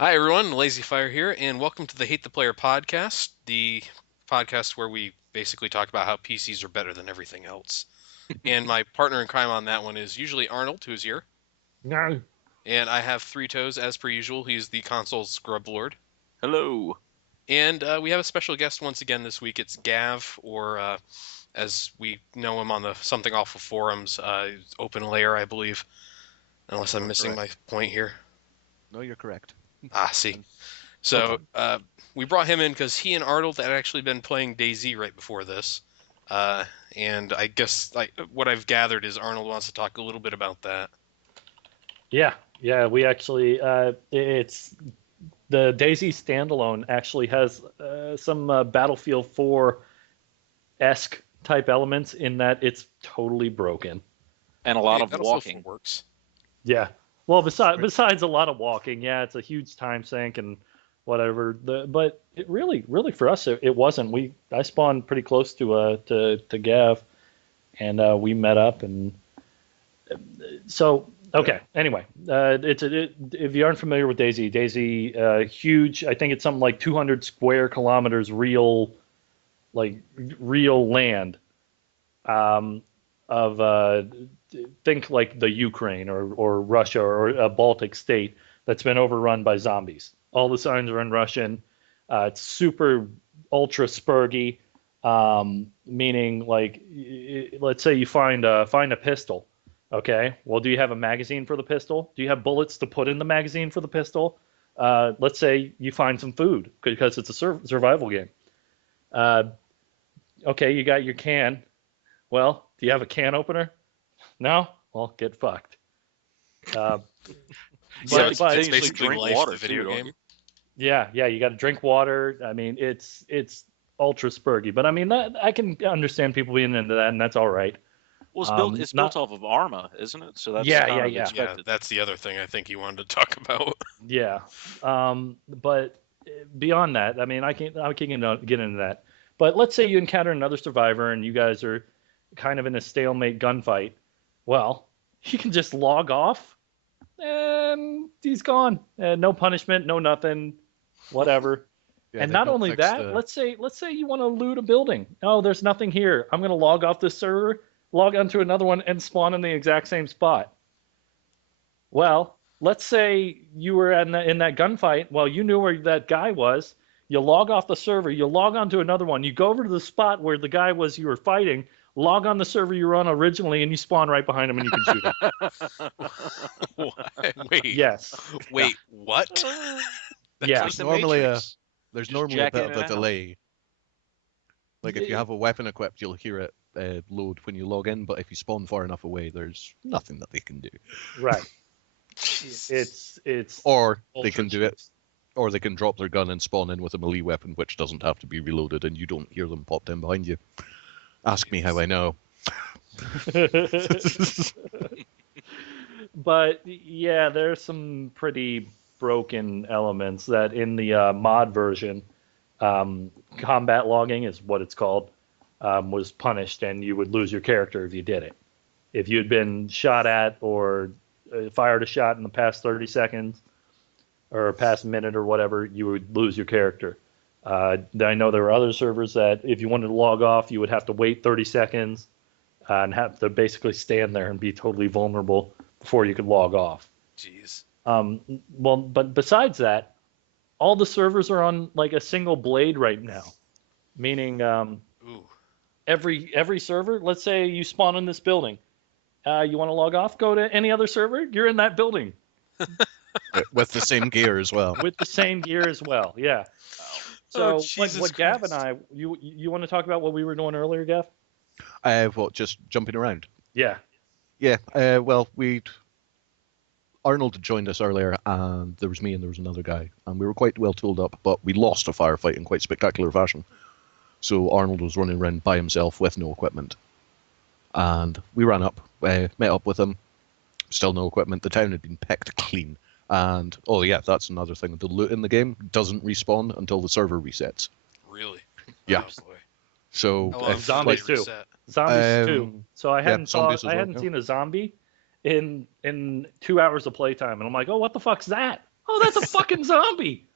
Hi, everyone. Lazy Fire here, and welcome to the Hate the Player podcast, the podcast where we basically talk about how PCs are better than everything else. And my partner in crime on that one is usually Arnold, who's here. No. And I have Three Toes, as per usual. He's the console scrub lord. Hello. And we have a special guest once again this week. It's Gav, or as we know him on the Something Awful forums, OpenLayer, I believe. Unless I'm missing my point here. No, you're correct. See. So we brought him in because he and Arnold had actually been playing DayZ right before this. And I guess what I've gathered is Arnold wants to talk a little bit about that. Yeah, we actually, it's the DayZ standalone actually has some Battlefield 4-esque type elements in that it's totally broken. And a lot of walking. Works. Yeah. Well, besides a lot of walking, yeah, it's a huge time sink and whatever. But it really for us, it wasn't. I spawned pretty close to Gav, and we met up, and so okay. Anyway, if you aren't familiar with DayZ, huge. I think it's something like 200 square kilometers real land. Of think like the Ukraine or Russia or a Baltic state that's been overrun by zombies. All the signs are in Russian. It's super ultra spurgy, meaning like let's say you find a pistol. Okay, well, do you have a magazine for the pistol? Do you have bullets to put in the magazine for the pistol? Let's say you find some food because it's a survival game. Okay, you got your can. Well, do you have a can opener? No? Well, get fucked. But it's basically drink life, water, the video too, game. Yeah, you got to drink water. I mean, it's ultra spurgy, but I mean that I can understand people being into that, and that's all right. Well, it's built off of Arma, isn't it? So that's Yeah. Yeah, that's the other thing I think you wanted to talk about. Yeah, but beyond that, I mean, I can get into that. But let's say you encounter another survivor, and you guys are kind of in a stalemate gunfight. Well, he can just log off, and he's gone. No punishment, no nothing, whatever. Yeah, and not only that, let's say you want to loot a building. Oh, there's nothing here. I'm going to log off this server, log onto another one, and spawn in the exact same spot. Well, let's say you were in that gunfight. Well, you knew where that guy was. You log off the server. You log onto another one. You go over to the spot where the guy was you were fighting. Log on the server you were on originally, and you spawn right behind him, and you can shoot him. Wait. Yes. Wait. What? Yeah. There's normally a bit of a delay. Like if you have a weapon equipped, you'll hear it load when you log in. But if you spawn far enough away, there's nothing that they can do. Right. It's or they can do it, or they can drop their gun and spawn in with a melee weapon, which doesn't have to be reloaded, and you don't hear them pop down behind you. Ask me how I know. But yeah, there's some pretty broken elements that in the mod version, combat logging is what it's called, was punished, and you would lose your character if you did it. If you had been shot at or fired a shot in the past 30 seconds or past minute or whatever, you would lose your character. I know there were other servers that if you wanted to log off, you would have to wait 30 seconds and have to basically stand there and be totally vulnerable before you could log off. Jeez. Well, but besides that, all the servers are on like a single blade right now, meaning every server. Let's say you spawn in this building. You want to log off? Go to any other server. You're in that building. With the same gear as well. With the same gear as well, yeah. So what Gav and I, you want to talk about what we were doing earlier, Gav? Just jumping around? Yeah. Yeah, Arnold had joined us earlier, and there was me and there was another guy, and we were quite well tooled up, but we lost a firefight in quite spectacular fashion. So Arnold was running around by himself with no equipment. And we ran up, met up with him, still no equipment. The town had been picked clean. And, oh yeah, that's another thing. The loot in the game doesn't respawn until the server resets. Really? Yeah. Oh, boy. So zombies too. Zombies too. So I hadn't seen a zombie in 2 hours of playtime, and I'm like, oh, what the fuck's that? Oh, that's a fucking zombie.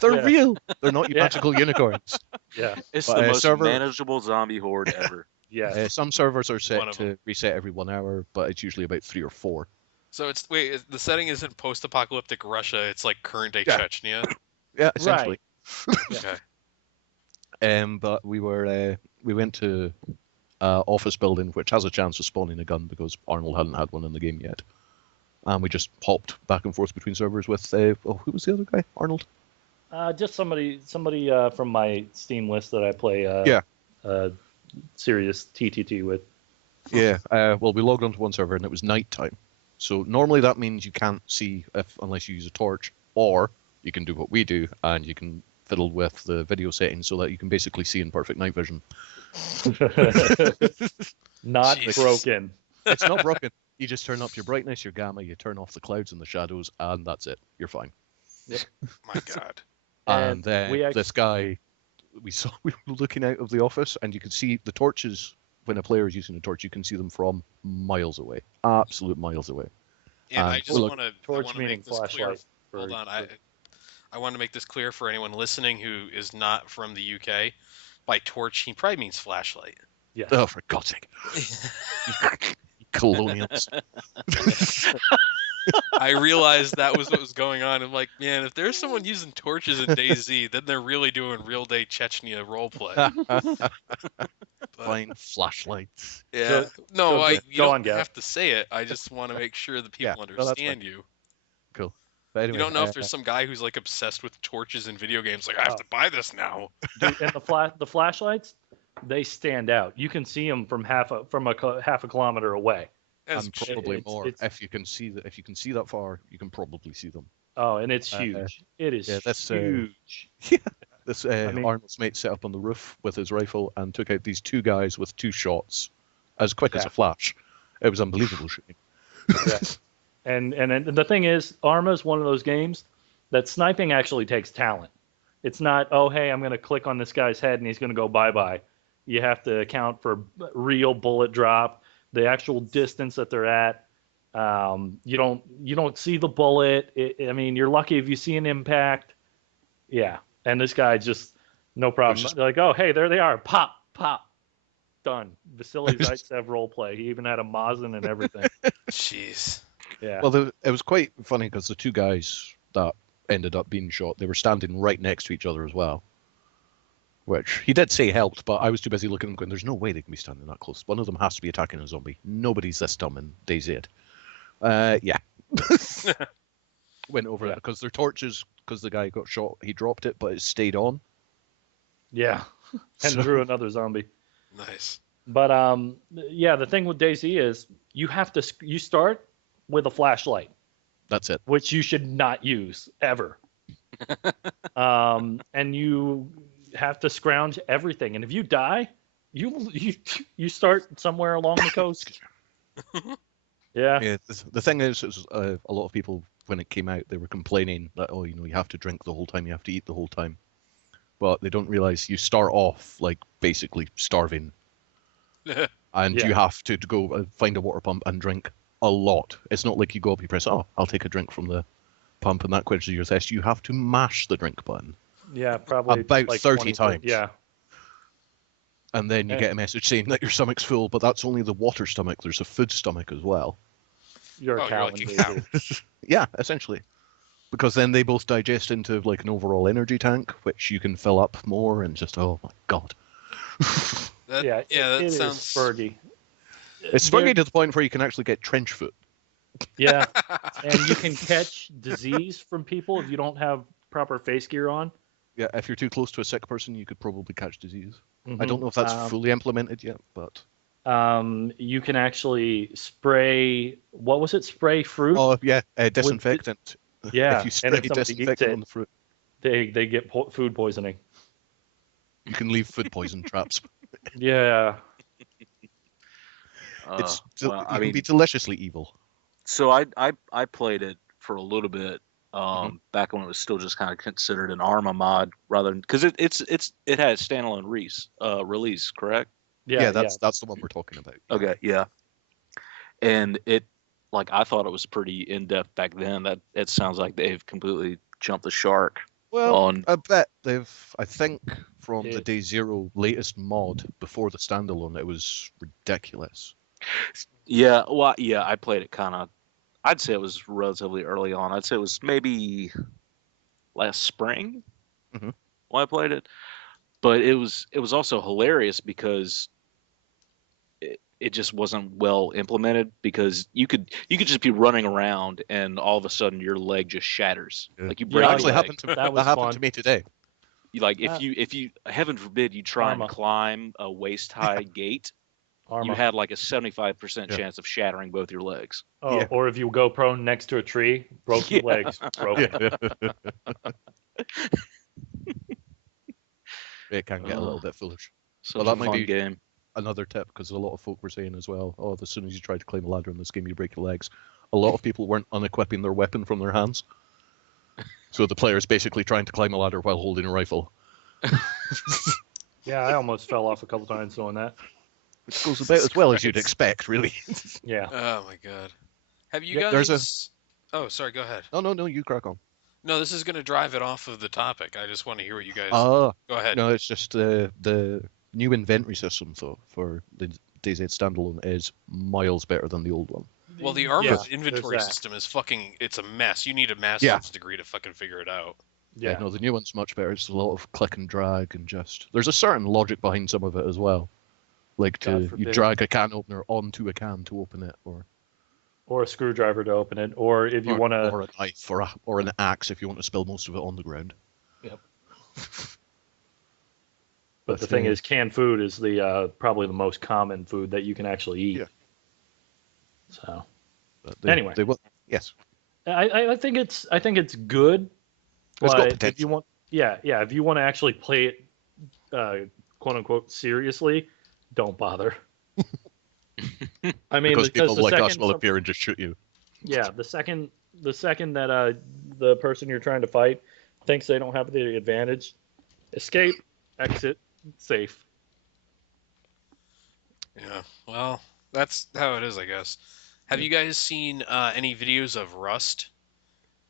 They're Yeah. real. They're not your Yeah. magical unicorns. Yeah. It's But, the most server- manageable zombie horde ever. Yes. Some servers are One set of to reset every 1 hour, but it's usually about 3 or 4. So the setting isn't post-apocalyptic Russia. It's like current-day Yeah. Chechnya. Yeah, essentially. Okay. But we went to office building which has a chance of spawning a gun because Arnold hadn't had one in the game yet, and we just hopped back and forth between servers with who was the other guy? Arnold? Just somebody from my Steam list that I play. Serious TTT with. Yeah. Well, we logged onto one server and it was nighttime, so normally that means you can't see unless you use a torch, or you can do what we do and you can fiddle with the video settings so that you can basically see in perfect night vision. Not Jesus. broken. It's not broken. You just turn up your brightness, your gamma, you turn off the clouds and the shadows, and that's it. You're fine. My God. And then we this guy, we were looking out of the office, and you could see the torches. When a player is using a torch, you can see them from miles away, absolute miles away. And I just look, want to Torch meaning make this clear. flashlight. Hold on. I want to make this clear for anyone listening who is not from the UK. By torch, he probably means flashlight. Yes. Oh, for God's sake! You colonials. I realized that was what was going on. I'm like, man, if there's someone using torches in DayZ, then they're really doing real-day Chechnya roleplay. Fine flashlights. Yeah. So- No, you go don't on, Gav. have to say it. I just want to make sure that people Yeah, no, that's understand fine. you. Cool. But anyway, You don't know if there's some guy who's like obsessed with torches in video games. Like, I have to buy this now. Dude, and the flashlights, they stand out. You can see them from half a kilometer away. As and probably it's- more. it's- If you can see that far, you can probably see them. Oh, and it's huge. It is yeah, that's, huge. This mean- Arnold's mate set up on the roof with his rifle and took out these 2 guys with 2 shots, as quick as Yeah. a flash. It was unbelievable shooting. Yeah. And the thing is, Arma is one of those games that sniping actually takes talent. It's not, oh, hey, I'm going to click on this guy's head and he's going to go bye-bye. You have to account for real bullet drop, the actual distance that they're at. You don't see the bullet. I mean, you're lucky if you see an impact. Yeah. And this guy just, no problem. just- Like, oh, hey, there they are. Pop, pop. Done. Vasily Zaitsev roleplay. He even had a Mosin and everything. Jeez. Yeah. Well, it was quite funny because the 2 guys that ended up being shot, they were standing right next to each other as well. Which he did say helped, but I was too busy looking at them going, there's no way they can be standing that close. One of them has to be attacking a zombie. Nobody's this dumb in DayZ. Yeah. Went over that because their torches, because the guy got shot, he dropped it, but it stayed on. Yeah. And So- drew another zombie. Nice. But yeah, the thing with DayZ is you start with a flashlight, That's it. which you should not use ever. And you have to scrounge everything. And if you die, you start somewhere along the coast. Yeah. Yeah, the thing is, a lot of people, when it came out, they were complaining that, oh, you have to drink the whole time, you have to eat the whole time. But they don't realize you start off, like, basically starving. And Yeah. you have to go find a water pump and drink a lot. It's not like you go up, you press, oh, I'll take a drink from the pump, and that quenches your thirst. You have to mash the drink button. Yeah, probably About like 30 20 times. Yeah. And then you Yeah. get a message saying that your stomach's full, but that's only the water stomach. There's a food stomach as well. You're a Oh, cow. you're like in a DayZ. cow. Yeah, essentially. Because then they both digest into like an overall energy tank, which you can fill up more and just, oh my God. That, Yeah, that it is sounds. spurgy. It's There- spurgy to the point where you can actually get trench foot. Yeah. And you can catch disease from people if you don't have proper face gear on. Yeah, if you're too close to a sick person, you could probably catch disease. I Mhm. don't know if that's fully implemented yet, but... You can actually spray. What was it? Spray fruit. Oh, yeah, disinfectant. yeah. If you And spray if somebody eats disinfectant it, on the fruit, they get food poisoning. you can leave food poison traps. Yeah. It's well, you I can mean, be deliciously evil. so I played it for a little bit Mm-hmm. back when it was still just kind of considered an Arma mod rather than because it had standalone release, correct? Yeah. That's the one we're talking about. Okay, yeah. And it like I thought it was pretty in depth back then. That it sounds like they've completely jumped the shark Well, on. I bet I think from the It- Day Zero latest mod before the standalone, it was ridiculous. Yeah, well, yeah, I played it kind of. I'd say it was relatively early on. I'd say it was maybe last spring Mhm. when I played it. But it was also hilarious because it just wasn't well implemented because you could just be running around and all of a sudden your leg just shatters. Yeah. Like you That break Yeah, your actually leg. happened to that was happened fun. to me today. Like Ah. if you heaven forbid you try Karma. and climb a waist high gate, you Arma. had like a 75% Yeah. chance of shattering both your legs. Oh, Yeah. or if you go prone next to a tree, broke your Yeah. legs, broken. Yeah. It can get a little bit foolish. Such that a might fun be- game. Another tip, because a lot of folk were saying as well, oh, as soon as you try to climb a ladder in this game, you break your legs. A lot of people weren't unequipping their weapon from their hands. So the player's basically trying to climb a ladder while holding a rifle. Yeah, I almost fell off a couple times doing that. Which goes about as well as you'd Christ. expect, really. Yeah. Oh my god. Have you Yeah, guys? there's Oh, sorry. Go ahead. No, you crack on. No, this is gonna drive it off of the topic. I just want to hear what you guys. Ah, Go ahead. no, it's just the new inventory system, though, for the DayZ standalone is miles better than the old one. Well, the Arma Yeah, inventory there's that. system is fucking. It's a mess. You need a master's Yeah. degree to fucking figure it out. Yeah. No, the new one's much better. It's a lot of click and drag and just there's a certain logic behind some of it as well. Like God you forbid. drag a can opener onto a can to open it, Or a screwdriver to open it, or if you want to. or a knife, or an axe if you want to spill most of it on the ground. But the thing is, canned food is the probably the most common food that you can actually eat. Yeah. So Anyway, Anyway. yes, I think it's good. It's got But if potential. you want, if you want to actually play it, quote unquote, seriously, don't bother. I mean, because people the like us second will some- appear and just shoot you. yeah, the second that the person you're trying to fight thinks they don't have the advantage, escape, exit, safe. Yeah. Well, that's how it is, I guess. Have you guys seen any videos of Rust?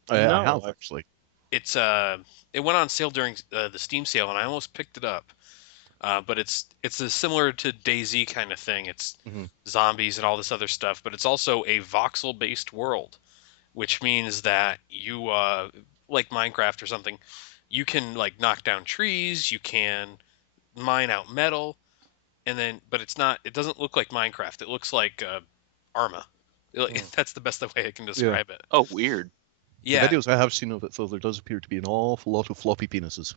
I No. have actually. It's it went on sale during the Steam sale, and I almost picked it up. But it's a similar to DayZ kind of thing. It's Mhm. zombies and all this other stuff, but it's also a voxel-based world, which means that you like Minecraft or something, you can like knock down trees, you can mine out metal, and then but it doesn't look like Minecraft. It looks like Arma. That's the best way I can describe it. Oh, weird. Yeah. The videos I have seen of it, though, there does appear to be an awful lot of floppy penises.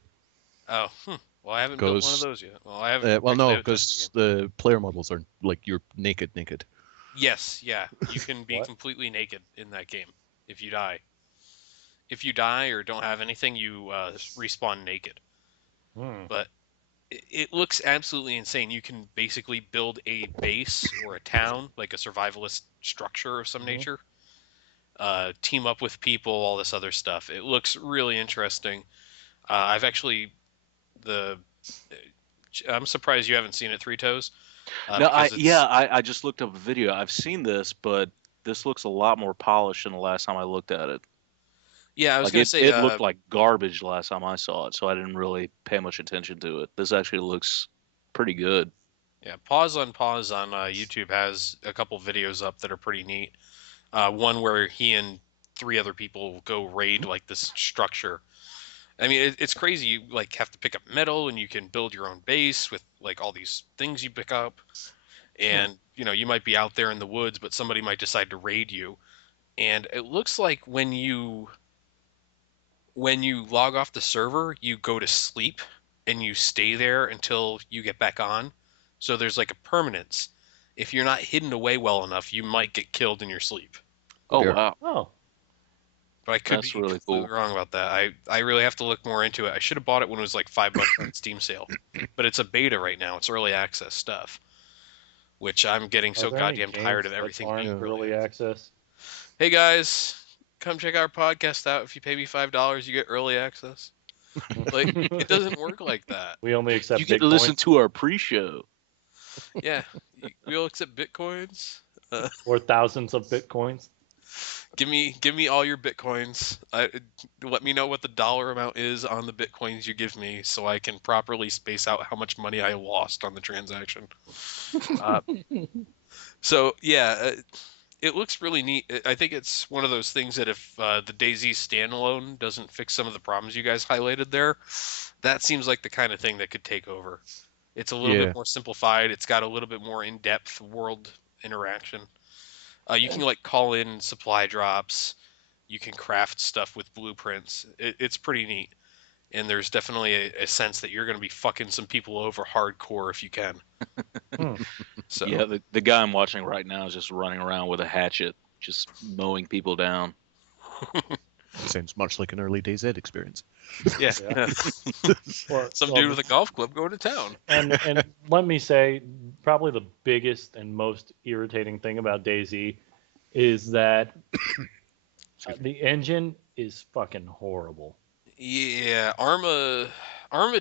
Oh, well, I haven't built one of Because- those yet. Well, I haven't. Well, actually no, had a test of because the player models are like you're naked. the game. Yes, yeah, you can be What? completely naked in that game if you die. If you die or don't have anything, you respawn naked. But it looks absolutely insane. You can basically build a base or a town, like a survivalist structure of some nature. Team up with people, all this other stuff. It looks really interesting. I've actually I'm surprised you haven't seen it, Three Toes. No, because it's- I just looked up a video. I've seen this, but this looks a lot more polished than the last time I looked at it. Yeah, I was Like gonna it, say it looked like garbage the last time I saw it, so I didn't really pay much attention to it. This actually looks pretty good. yeah. Pause on YouTube has a couple videos up that are pretty neat. One where he and three other people go raid like this structure. I mean, it's crazy. You like have to pick up metal, and you can build your own base with like all these things you pick up. And you might be out there in the woods, but somebody might decide to raid you. And it looks like when you log off the server, you go to sleep and you stay there until you get back on. So there's like a permanence. If you're not hidden away well enough, you might get killed in your sleep. Oh Yeah. wow. Oh, But I could That's be really completely cool. wrong about that. I really have to look more into it. I should have bought it when it was like $5 on Steam sale. But it's a beta right now. It's early access stuff. Which I'm getting so are there any goddamn games tired of that everything aren't being early access. Hey guys, come check our podcast out. If you pay me $5, you get early access. Like it doesn't work like that. We only accept You get to Bitcoin listen to our pre-show. Yeah, we'll accept bitcoins. or thousands of bitcoins. Give me all your bitcoins. Let me know what the dollar amount is on the bitcoins you give me, so I can properly space out how much money I lost on the transaction. Uh, so yeah, it looks really neat. I think it's one of those things that if the DayZ standalone doesn't fix some of the problems you guys highlighted there, that seems like the kind of thing that could take over. It's a little bit Yeah. more simplified. It's got a little bit more in-depth world interaction. You can like call in supply drops. You can craft stuff with blueprints. It's pretty neat. And there's definitely a sense that you're going to be fucking some people over hardcore if you can. Hmm. So Yeah, the guy I'm watching right now is just running around with a hatchet, just mowing people down. Sounds much like an early DayZ experience. yeah, Yeah. Well, some well, dude with a golf club going to town. and let me say, probably the biggest and most irritating thing about DayZ is that the engine is fucking horrible. Yeah, Arma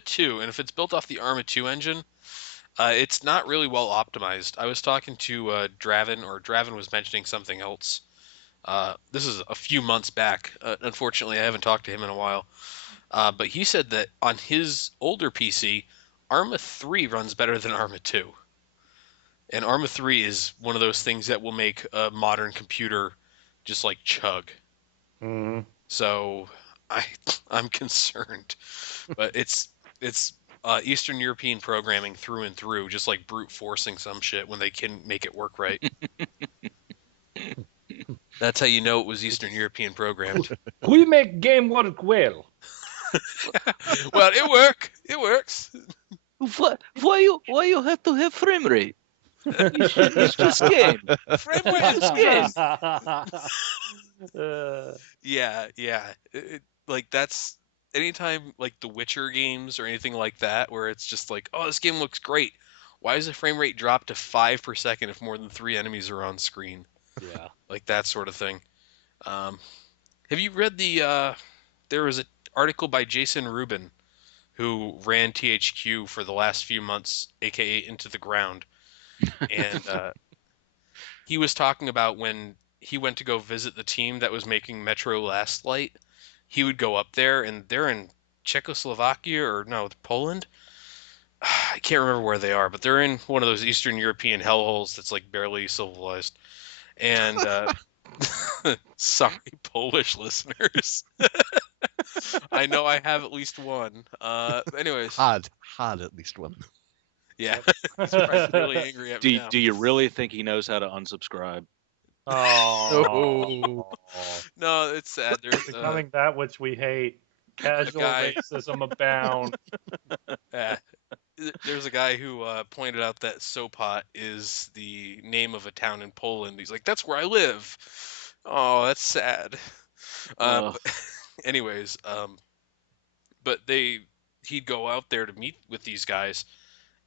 2, and if it's built off the Arma 2 engine, it's not really well optimized. I was talking to Draven, or Draven was mentioning something else. This is a few months back. Unfortunately, I haven't talked to him in a while. But he said that on his older PC, Arma 3 runs better than Arma 2. And Arma 3 is one of those things that will make a modern computer just like chug. Mm. So I I'm concerned. But it's Eastern European programming through and through, just like brute forcing some shit when they can make it work right. That's how you know it was Eastern European programmed. We make game work well. Well, it works. Why you have to have frame rate? It's just game. Frame rate is game. Uh, Yeah. Like that's anytime like the Witcher games or anything like that where it's just like, oh, this game looks great. Why is the frame rate drop to 5 per second if more than 3 enemies are on screen? yeah. Like that sort of thing. Um, have you read there was an article by Jason Rubin who ran THQ for the last few months, aka Into the Ground, and he was talking about when he went to go visit the team that was making Metro Last Light. He would go up there, and they're in Czechoslovakia or no, Poland. I can't remember where they are, but they're in one of those Eastern European hellholes that's like barely civilized. And sorry, Polish listeners. I know I have at least one. Anyways, Had at least one. yeah, he's probably really angry at me now. Do you really think he knows how to unsubscribe? Oh. No, it's sad. There's Becoming that which we hate. Casual guy- racism abound. there's a guy who pointed out that Sopot is the name of a town in Poland. He's like, that's where I live. Oh, that's sad. Ugh. But anyways, but he'd go out there to meet with these guys,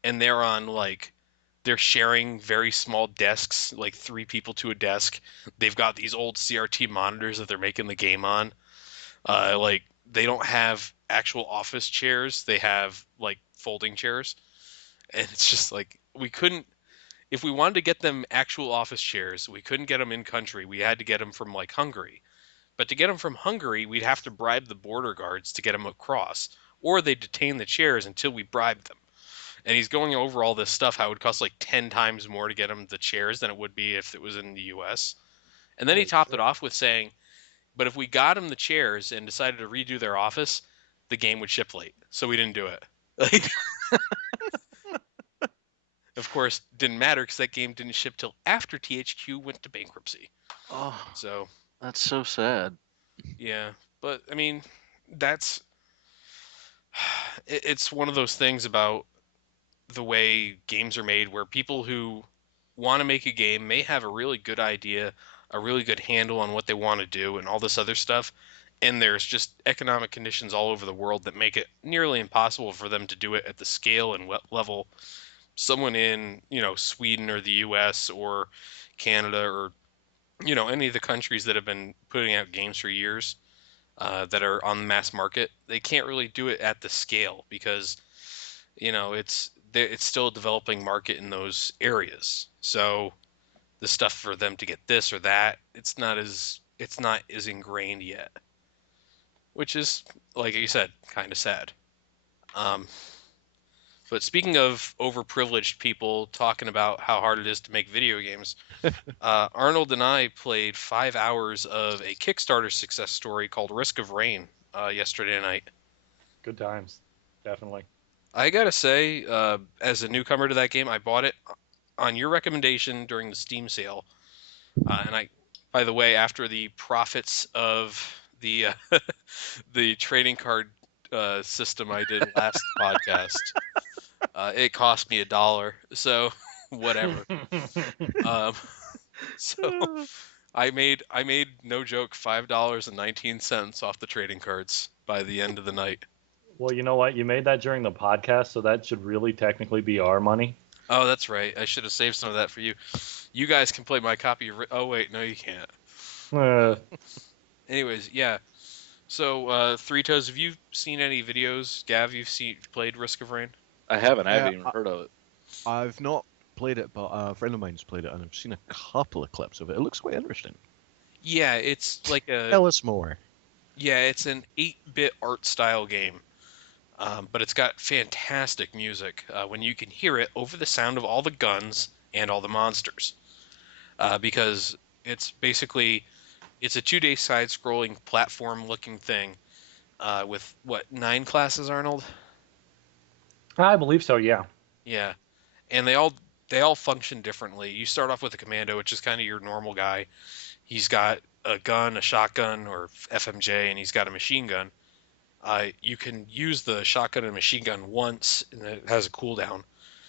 and they're sharing very small desks, like 3 people to a desk. They've got these old CRT monitors that they're making the game on. Like they don't have actual office chairs; they have like folding chairs, and it's just like we couldn't. If we wanted to get them actual office chairs, we couldn't get them in country. We had to get them from like Hungary. But to get them from Hungary, we'd have to bribe the border guards to get them across, or they detain the chairs until we bribed them. And he's going over all this stuff, how it would cost like 10 times more to get him the chairs than it would be if it was in the US. And then he Holy topped shit. it off with saying, but if we got him the chairs and decided to redo their office, the game would ship late. So we didn't do it. Like, of course, didn't matter because that game didn't ship till after THQ went to bankruptcy. Oh, So, that's so sad. yeah. But, I mean, that's. It's one of those things about the way games are made where people who want to make a game may have a really good idea, a really good handle on what they want to do, and all this other stuff. And there's just economic conditions all over the world that make it nearly impossible for them to do it at the scale and level someone in, Sweden or the US or Canada or, any of the countries that have been putting out games for years that are on the mass market, they can't really do it at the scale because, it's still a developing market in those areas. So the stuff for them to get this or that. It's not as ingrained yet, which is, like you said, kind of sad. Um, but speaking of overprivileged people talking about how hard it is to make video games, Arnold and I played 5 hours of a Kickstarter success story called Risk of Rain yesterday night. Good times, definitely. I gotta say, as a newcomer to that game, I bought it on your recommendation during the Steam sale. And I, by the way, after the profits of the the trading card system I did last podcast, it cost me $1. So whatever. Um, so I made no joke $5.19 off the trading cards by the end of the night. Well, you know what? You made that during the podcast, so that should really technically be our money. Oh, that's right. I should have saved some of that for you. You guys can play my copy of. Oh wait, no, you can't. Uh, Anyways, yeah. So, Three Toes, have you seen any videos? Gav, played Risk of Rain? I haven't. I haven't Yeah, even heard of it. I've not played it, but a friend of mine's played it, and I've seen a couple of clips of it. It looks quite interesting. Yeah, it's like Tell us more. it's an 8-bit art style game, but it's got fantastic music when you can hear it over the sound of all the guns and all the monsters. Because it's basically it's a 2D side-scrolling platform-looking thing with what 9 classes, Arnold? I believe so. Yeah. Yeah, and they all function differently. You start off with a commando, which is kind of your normal guy. He's got a gun, a shotgun, or FMJ, and he's got a machine gun. You can use the shotgun and machine gun once, and it has a cooldown.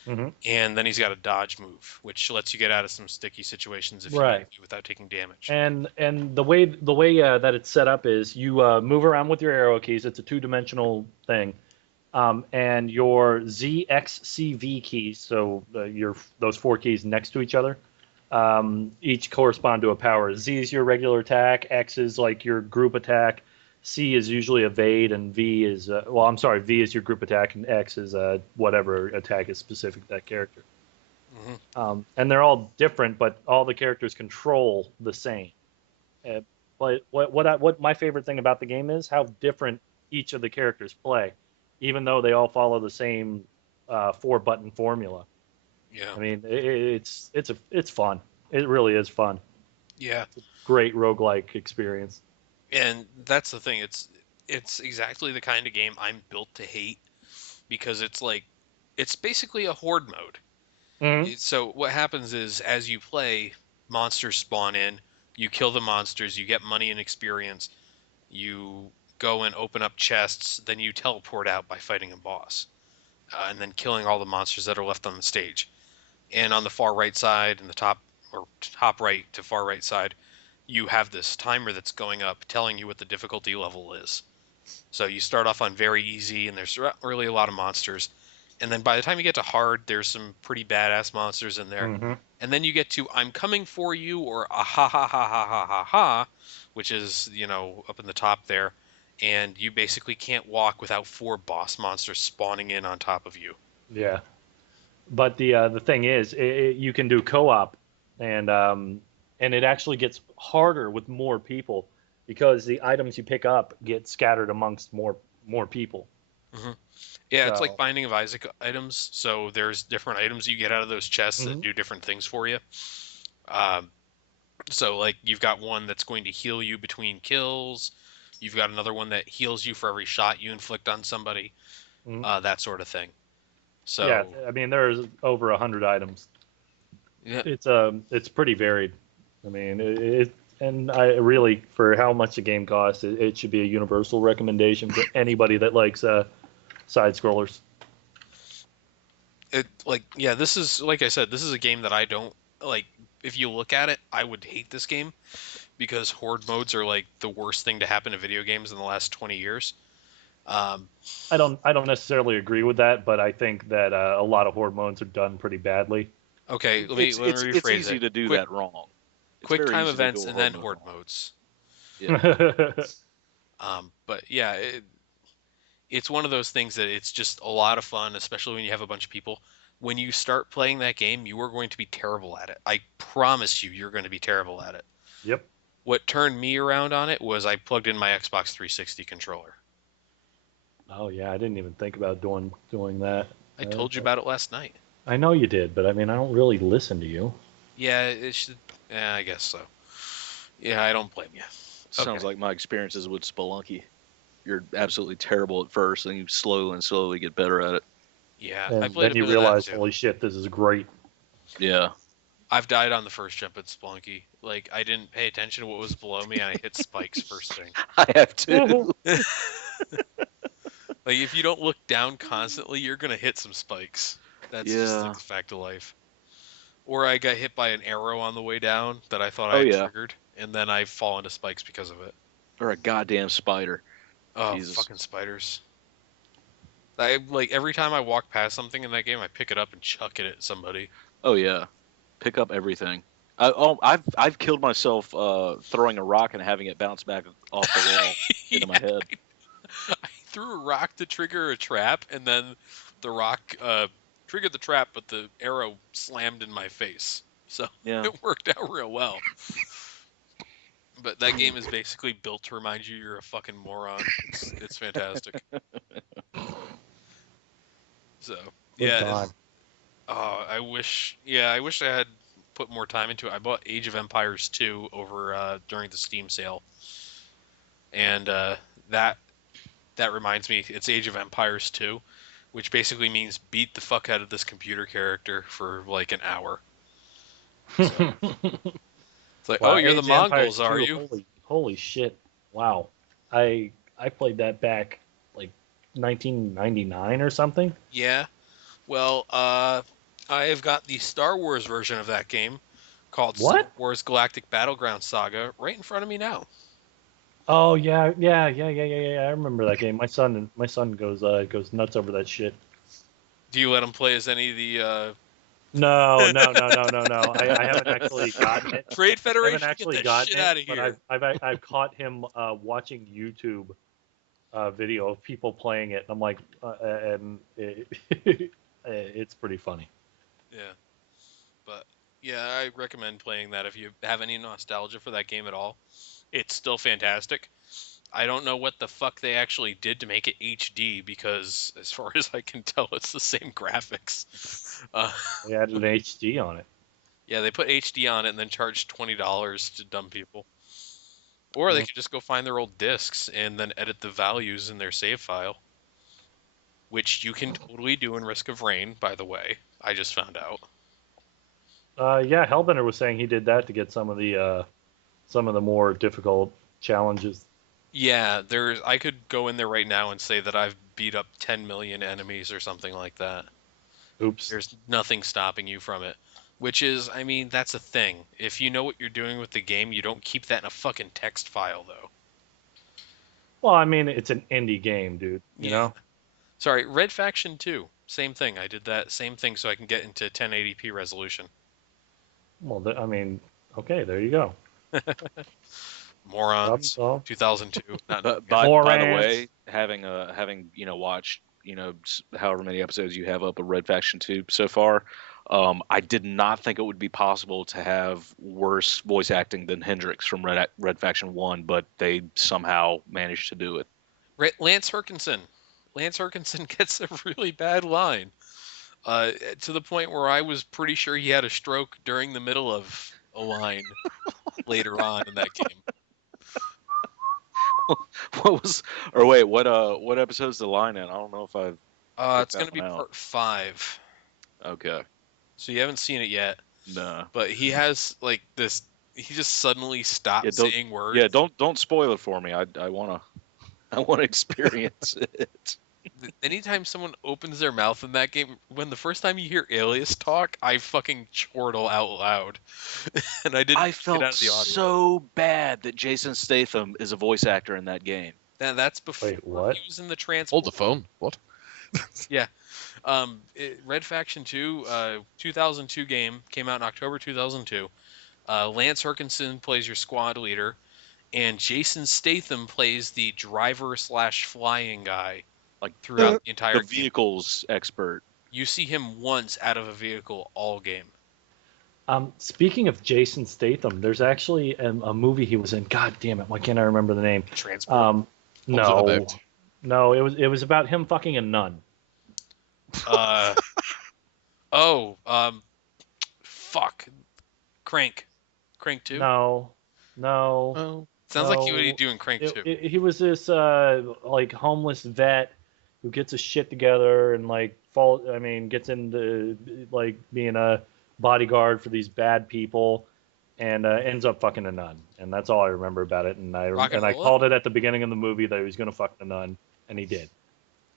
Hmm. And then he's got a dodge move, which lets you get out of some sticky situations if you Right. need to without taking damage. And the way that it's set up is you move around with your arrow keys. It's a two-dimensional thing, and your Z, X, C, V keys. So those 4 keys next to each other, each correspond to a power. Z is your regular attack. X is like your group attack. C is usually evade, and V is I'm sorry, V is your group attack, and X is whatever attack is specific to that character. And they're all different, but all the characters control the same. But what my favorite thing about the game is how different each of the characters play, even though they all follow the same 4-button formula. Yeah, I mean, it's fun. It really is fun. yeah, Great roguelike experience. and that's the thing. It's exactly the kind of game I'm built to hate because it's basically a horde mode. Mhm. So what happens is as you play, monsters spawn in, you kill the monsters, you get money and experience, you go and open up chests, then you teleport out by fighting a boss, and then killing all the monsters that are left on the stage. And on the far right side, and the top right to far right side, you have this timer that's going up telling you what the difficulty level is. So you start off on very easy, and there's really a lot of monsters. And then by the time you get to hard, there's some pretty badass monsters in there. Mhm. And then you get to I'm coming for you, or ah ha ha ha ha ha ha ha, which is, up in the top there. And you basically can't walk without 4 boss monsters spawning in on top of you. Yeah. But the thing is, you can do co-op, and it actually gets harder with more people because the items you pick up get scattered amongst more people. Yeah, it's like So, Binding of Isaac items. So there's different items you get out of those chests that mhm. do different things for you. Um, so like you've got one that's going to heal you between kills. You've got another one that heals you for every shot you inflict on somebody. Mhm. That sort of thing. Yeah, So I mean there's over 100 items. yeah, It's pretty varied. I mean and I really, for how much the game costs, it should be a universal recommendation for anybody that likes side scrollers. this is like I said, this is a game that I don't like. If you look at it, I would hate this game because horde modes are like the worst thing to happen to video games in the last 20 years. Um, I don't necessarily agree with that, but I think that a lot of horde modes are done pretty badly. okay, It's let it's me it's rephrase easy it. to do Quick that wrong. It's quick very time easy to events do a and then mode horde wrong. modes. Yeah. But yeah, it's one of those things that it's just a lot of fun, especially when you have a bunch of people. when you start playing that game, you are going to be terrible at it. I promise you're going to be terrible at it. Yep. What turned me around on it was I plugged in my Xbox 360 controller. Oh yeah, I didn't even think about doing that. I told you about it last night. I know you did, but I mean, I don't really listen to you. Yeah, it should. Yeah, I guess so. Yeah, I don't blame you. Sounds like my experiences with Spelunky. You're absolutely terrible at first, and you slowly get better at it. Yeah, I And played then a you bit of that realize, too. holy shit, this is great. Yeah. I've died on the first jump at Spelunky. Like, I didn't pay attention to what was below me, and I hit spikes first thing. I have to. Like, if you don't look down constantly, you're gonna hit some spikes. That's just like Yeah. the fact of life. Or I got hit by an arrow on the way down that I thought I Oh, had yeah. triggered, and then I fall into spikes because of it. Or a goddamn spider. Oh, Jesus. fucking spiders. I like every time I walk past something in that game, I pick it up and chuck it at somebody. Oh yeah. Pick up everything. I've killed myself throwing a rock and having it bounce back off the wall into my head. I threw a rock to trigger a trap, and then the rock triggered the trap, but the arrow slammed in my face. So Yeah. it worked out real well. But that game is basically built to remind you you're a fucking moron. It's fantastic. So Good yeah, God. I wish I had put more time into it. I bought Age of Empires 2 over during the Steam sale, and that reminds me, it's Age of Empires 2, which basically means beat the fuck out of this computer character for like an hour. So, it's like, Wow, oh, you're the Age of Empires Mongols, are 2, you? Holy shit! Wow, I played that back like 1999 or something. Yeah. Well, I have got the Star Wars version of that game called Star What? Wars Galactic Battleground Saga right in front of me now. Oh yeah. I remember that game. My son goes nuts over that shit. Do you let him play as any of the No. I haven't actually gotten it. Trade I haven't Federation? Get actually that gotten shit it, out of but here. I've caught him watching YouTube video of people playing it. I'm like, and it's pretty funny. Yeah. But yeah, I recommend playing that if you have any nostalgia for that game at all. It's still fantastic. I don't know what the fuck they actually did to make it HD because, as far as I can tell, it's the same graphics. They added an HD on it. Yeah, they put HD on it and then charged $20 to dumb people. Or they Yeah. could just go find their old discs and then edit the values in their save file, which you can totally do in Risk of Rain, by the way. I just found out. Yeah, Hellbender was saying he did that to get some of the more difficult challenges. Yeah, I could go in there right now and say that I've beat up 10 million enemies or something like that. Oops. There's nothing stopping you from it. Which is, I mean, that's a thing. If you know what you're doing with the game, you don't keep that in a fucking text file, though. Well, I mean, it's an indie game, dude. You know? Sorry, Red Faction 2. Same thing. I did that same thing so I can get into 1080p resolution. Well, I mean, okay, there you go. Problem Morons. solved. 2002. But by the Morons. way, having watched however many episodes you have up of Red Faction 2 so far, I did not think it would be possible to have worse voice acting than Hendrix from Red Faction 1, but they somehow managed to do it. Lance Herkinson. Lance Herkinson gets a really bad line. To the point where I was pretty sure he had a stroke during the middle of a line later on in that game. What episode's the line in? I don't know if I've It's going to be that one out. part 5. Okay. So you haven't seen it yet. No. But he has like this. He just suddenly stopped saying words. Yeah, don't spoil it for me. I wanna experience it. Anytime someone opens their mouth in that game, when the first time you hear Alias talk, I fucking chortle out loud, and I didn't I get felt out of the audio. so bad that Jason Statham is a voice actor in that game. That's before Wait, what? he was in the transport. Hold the phone. What? Red Faction 2, 2002 game, came out in October 2002. Lance Herkinson plays your squad leader, and Jason Statham plays the driver/flying guy, Like throughout the entire the game. vehicles expert. You see him once out of a vehicle all game. Speaking of Jason Statham, there's actually a movie he was in. God damn it! Why can't I remember the name? Transport. Um, What was it no, about? no, it was about him fucking a nun. Uh, oh, fuck. Crank. Crank 2? No, no, Oh, Sounds like he would no. do in Crank 2. He was this like homeless vet who gets his shit together and like gets into like being a bodyguard for these bad people and ends up fucking a nun. And that's all I remember about it. And Rock and I Rolla? called it at the beginning of the movie that he was gonna fuck the nun, and he did.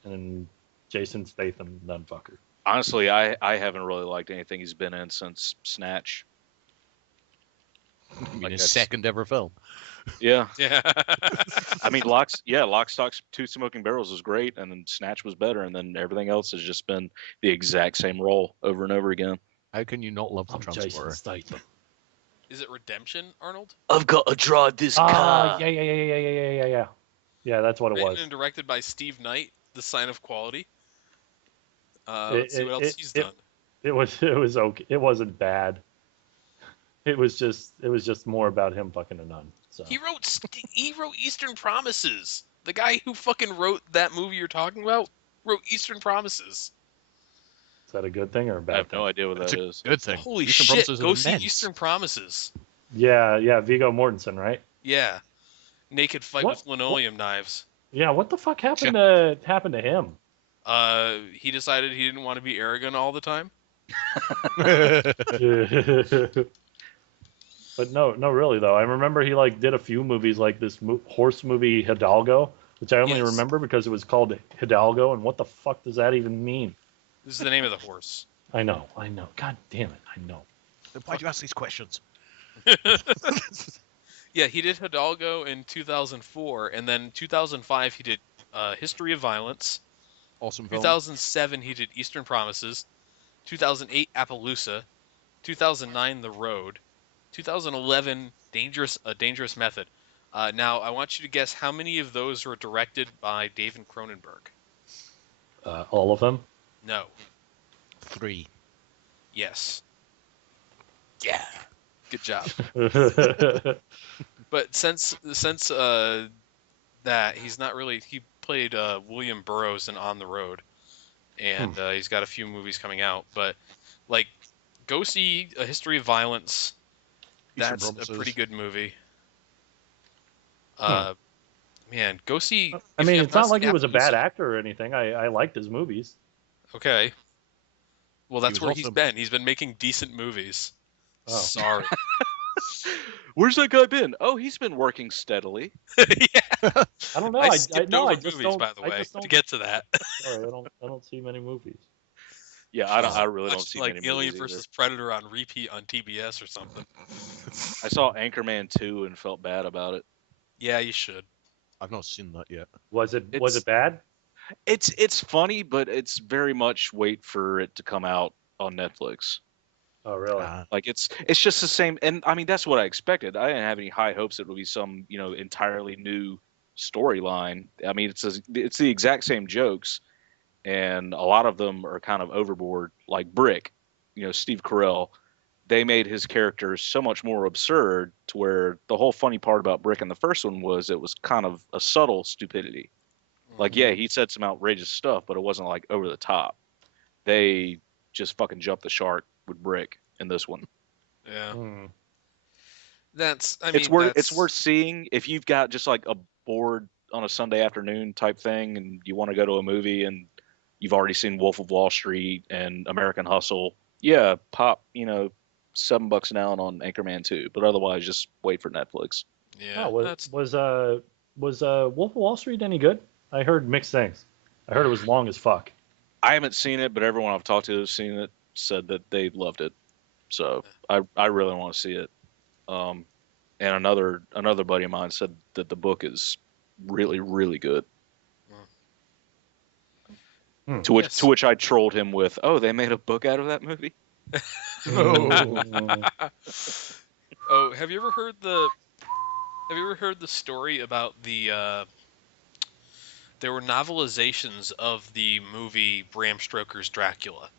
And Jason Statham, nun fucker. Honestly, I haven't really liked anything he's been in since Snatch. I mean, Like his that's- second ever film. Yeah, Yeah. I mean, Lock, Stock, Two Smoking Barrels was great, and then Snatch was better, and then everything else has just been the exact same role over and over again. How can you not love the I'm Jason Transporter? Statham. Is it Redemption, Arnold? I've got to draw this Yeah. Yeah, that's what it Written was. and directed by Steve Knight, The Sign of Quality. It- Let's see what else it- he's it- done. It was okay. It wasn't bad. It was just more about him fucking a nun. So He wrote Eastern Promises. The guy who fucking wrote that movie you're talking about wrote Eastern Promises. is that a good thing or a I bad have thing? no idea what It's that a is. good thing. Holy Eastern shit! Promises Go is see immense. Eastern Promises. Yeah, Viggo Mortensen, right? Yeah, naked fight What- with linoleum knives. Yeah, what the fuck happened to him? He decided he didn't want to be arrogant all the time. But no, really though. I remember he like did a few movies like this horse movie Hidalgo, which I only Yes. remember because it was called Hidalgo, and what the fuck does that even mean? This is the name of the horse. I know. God damn it, I know. Why'd you ask these questions? Yeah, he did Hidalgo in 2004, and then 2005 he did History of Violence. Awesome film. 2007 he did Eastern Promises. 2008 Appaloosa. 2009 The Road. 2011 Dangerous Method. Now I want you to guess how many of those were directed by David Cronenberg. All of them. No. 3. Yes. Yeah. Good job. But since that he's not really, he played William Burroughs in On the Road, and he's got a few movies coming out. But like, go see A History of Violence. Eastern That's Promises. a pretty good movie. Man, go see. I if you mean, have it's not seen like he was a bad Appaloosa- actor or anything. I liked his movies. Okay. Well, that's was where he's awesome. been. He's been making decent movies. Oh. Sorry. Where's that guy been? Oh, he's been working steadily. Yeah. I don't know. I skipped no, over I just movies, don't. by the I way, just don't. to get to that. Sorry, I don't see many movies. Yeah, I really don't Watched, see like many Alien movies vs. Predator on repeat on TBS or something. either. I saw Anchorman 2 and felt bad about it. Yeah, you should. I've not seen that yet. Was it It's- bad? It's funny, but it's very much wait for it to come out on Netflix. Oh, really? Like it's just the same, and I mean that's what I expected. I didn't have any high hopes it would be some entirely new storyline. I mean it's the exact same jokes, and a lot of them are kind of overboard. Like Brick, Steve Carell, they made his character so much more absurd to where the whole funny part about Brick in the first one was it was kind of a subtle stupidity. Like yeah, he said some outrageous stuff, but it wasn't like over the top. They just fucking jumped the shark with Brick in this one. Yeah. Hmm. That's. I mean, It's worth that's, seeing if you've got just like a bored on a Sunday afternoon type thing, and you want to go to a movie, and you've already seen Wolf of Wall Street and American Hustle. Yeah, pop $7 down on Anchorman 2, but otherwise just wait for Netflix. Yeah. Oh, That's. was Wolf of Wall Street any good? I heard mixed things. I heard it was long as fuck. I haven't seen it, but everyone I've talked to who's seen it said that they loved it. So I really want to see it. And another buddy of mine said that the book is really, really good. Hmm. To which Yes. to which I trolled him with, "Oh, they made a book out of that movie." Oh, have you ever heard the story about the There were novelizations of the movie Bram Stoker's Dracula.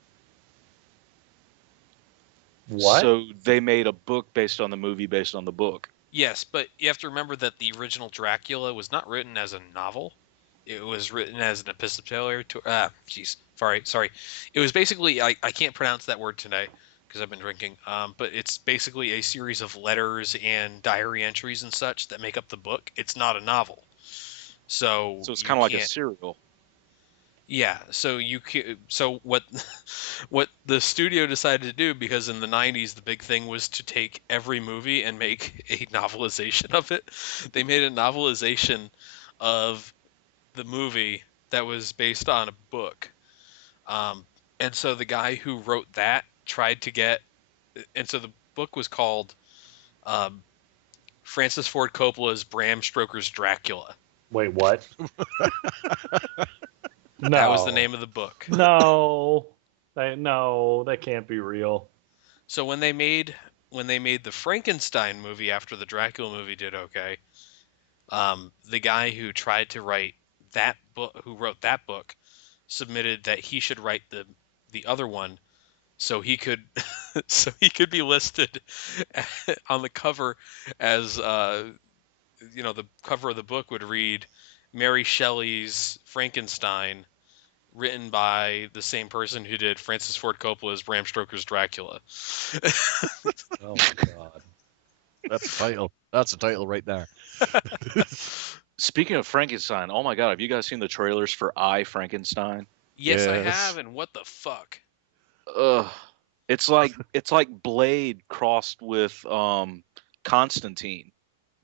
What? So they made a book based on the movie based on the book. Yes, but you have to remember that the original Dracula was not written as a novel. It was written as an epistolary to sorry. It was basically I can't pronounce that word today because I've been drinking. But it's basically a series of letters and diary entries and such that make up the book. It's not a novel. So So it's you kind of like a can't. serial. Yeah, so what what the studio decided to do, because in the 90s the big thing was to take every movie and make a novelization of it. They made a novelization of the movie that was based on a book. And so the guy who wrote that tried to get, and so the book was called um, Francis Ford Coppola's Bram Stoker's Dracula. Wait, what? No. That was the name of the book. No. No, that can't be real. So when they made the Frankenstein movie after the Dracula movie did okay, the guy who tried to write that book, who wrote that book, submitted that he should write the other one, so he could so he could be listed on the cover as the cover of the book would read Mary Shelley's Frankenstein, written by the same person who did Francis Ford Coppola's Bram Stoker's Dracula. Oh my god. That's a title. That's a title right there. Speaking of Frankenstein, oh my god, have you guys seen the trailers for I, Frankenstein? Yes, I Yes. have, and what the fuck? Ugh. It's like Blade crossed with Constantine.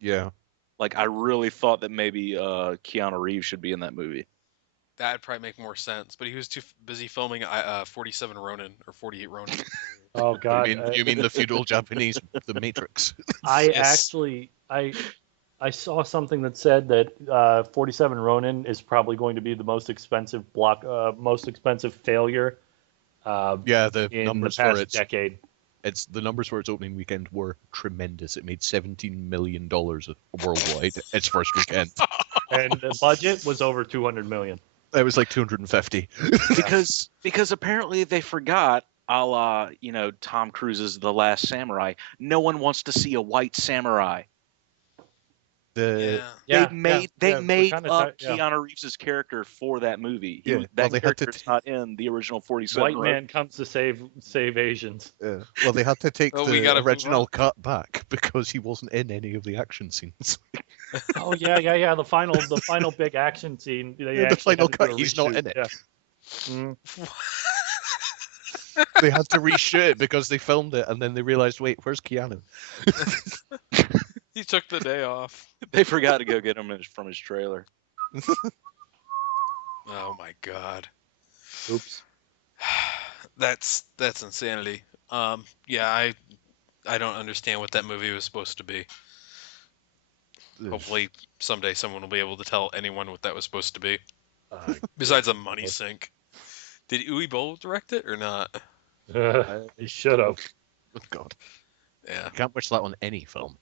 Yeah. Like, I really thought that maybe Keanu Reeves should be in that movie. That'd probably make more sense, but he was too busy filming 47 Ronin or 48 Ronin. Oh god. You mean the feudal Japanese, the Matrix? I Yes. actually I saw something that said that 47 Ronin is probably going to be the most expensive failure Yeah, the in the numbers for past its decade. the numbers for its opening weekend were tremendous. It made $17 million worldwide its first weekend. And the budget was over 200 million. It was like 250. Because apparently they forgot, a la Tom Cruise's The Last Samurai. No one wants to see a white samurai. The Yeah. They we're made kinda up yeah. Keanu Reeves' character for that movie. Yeah, well, That they had to character's not in the original 47. White man comes to save Asians. well, they had to take Oh, we the gotta move original on. cut back because he wasn't in any of the action scenes. Oh yeah. The final big action scene. They The actually final had to do cut, a he's not reshoot. in it. Yeah. Mm. They had to reshoot it because they filmed it and then they realized, wait, where's Keanu? He took the day off. They forgot to go get him from his trailer. Oh my god. Oops. That's insanity. Yeah, I don't understand what that movie was supposed to be. Hopefully someday someone will be able to tell anyone what that was supposed to be. Besides a money sink. Did Uwe Boll direct it or not? He should have. Oh, God. Yeah. You can't wish that on any film.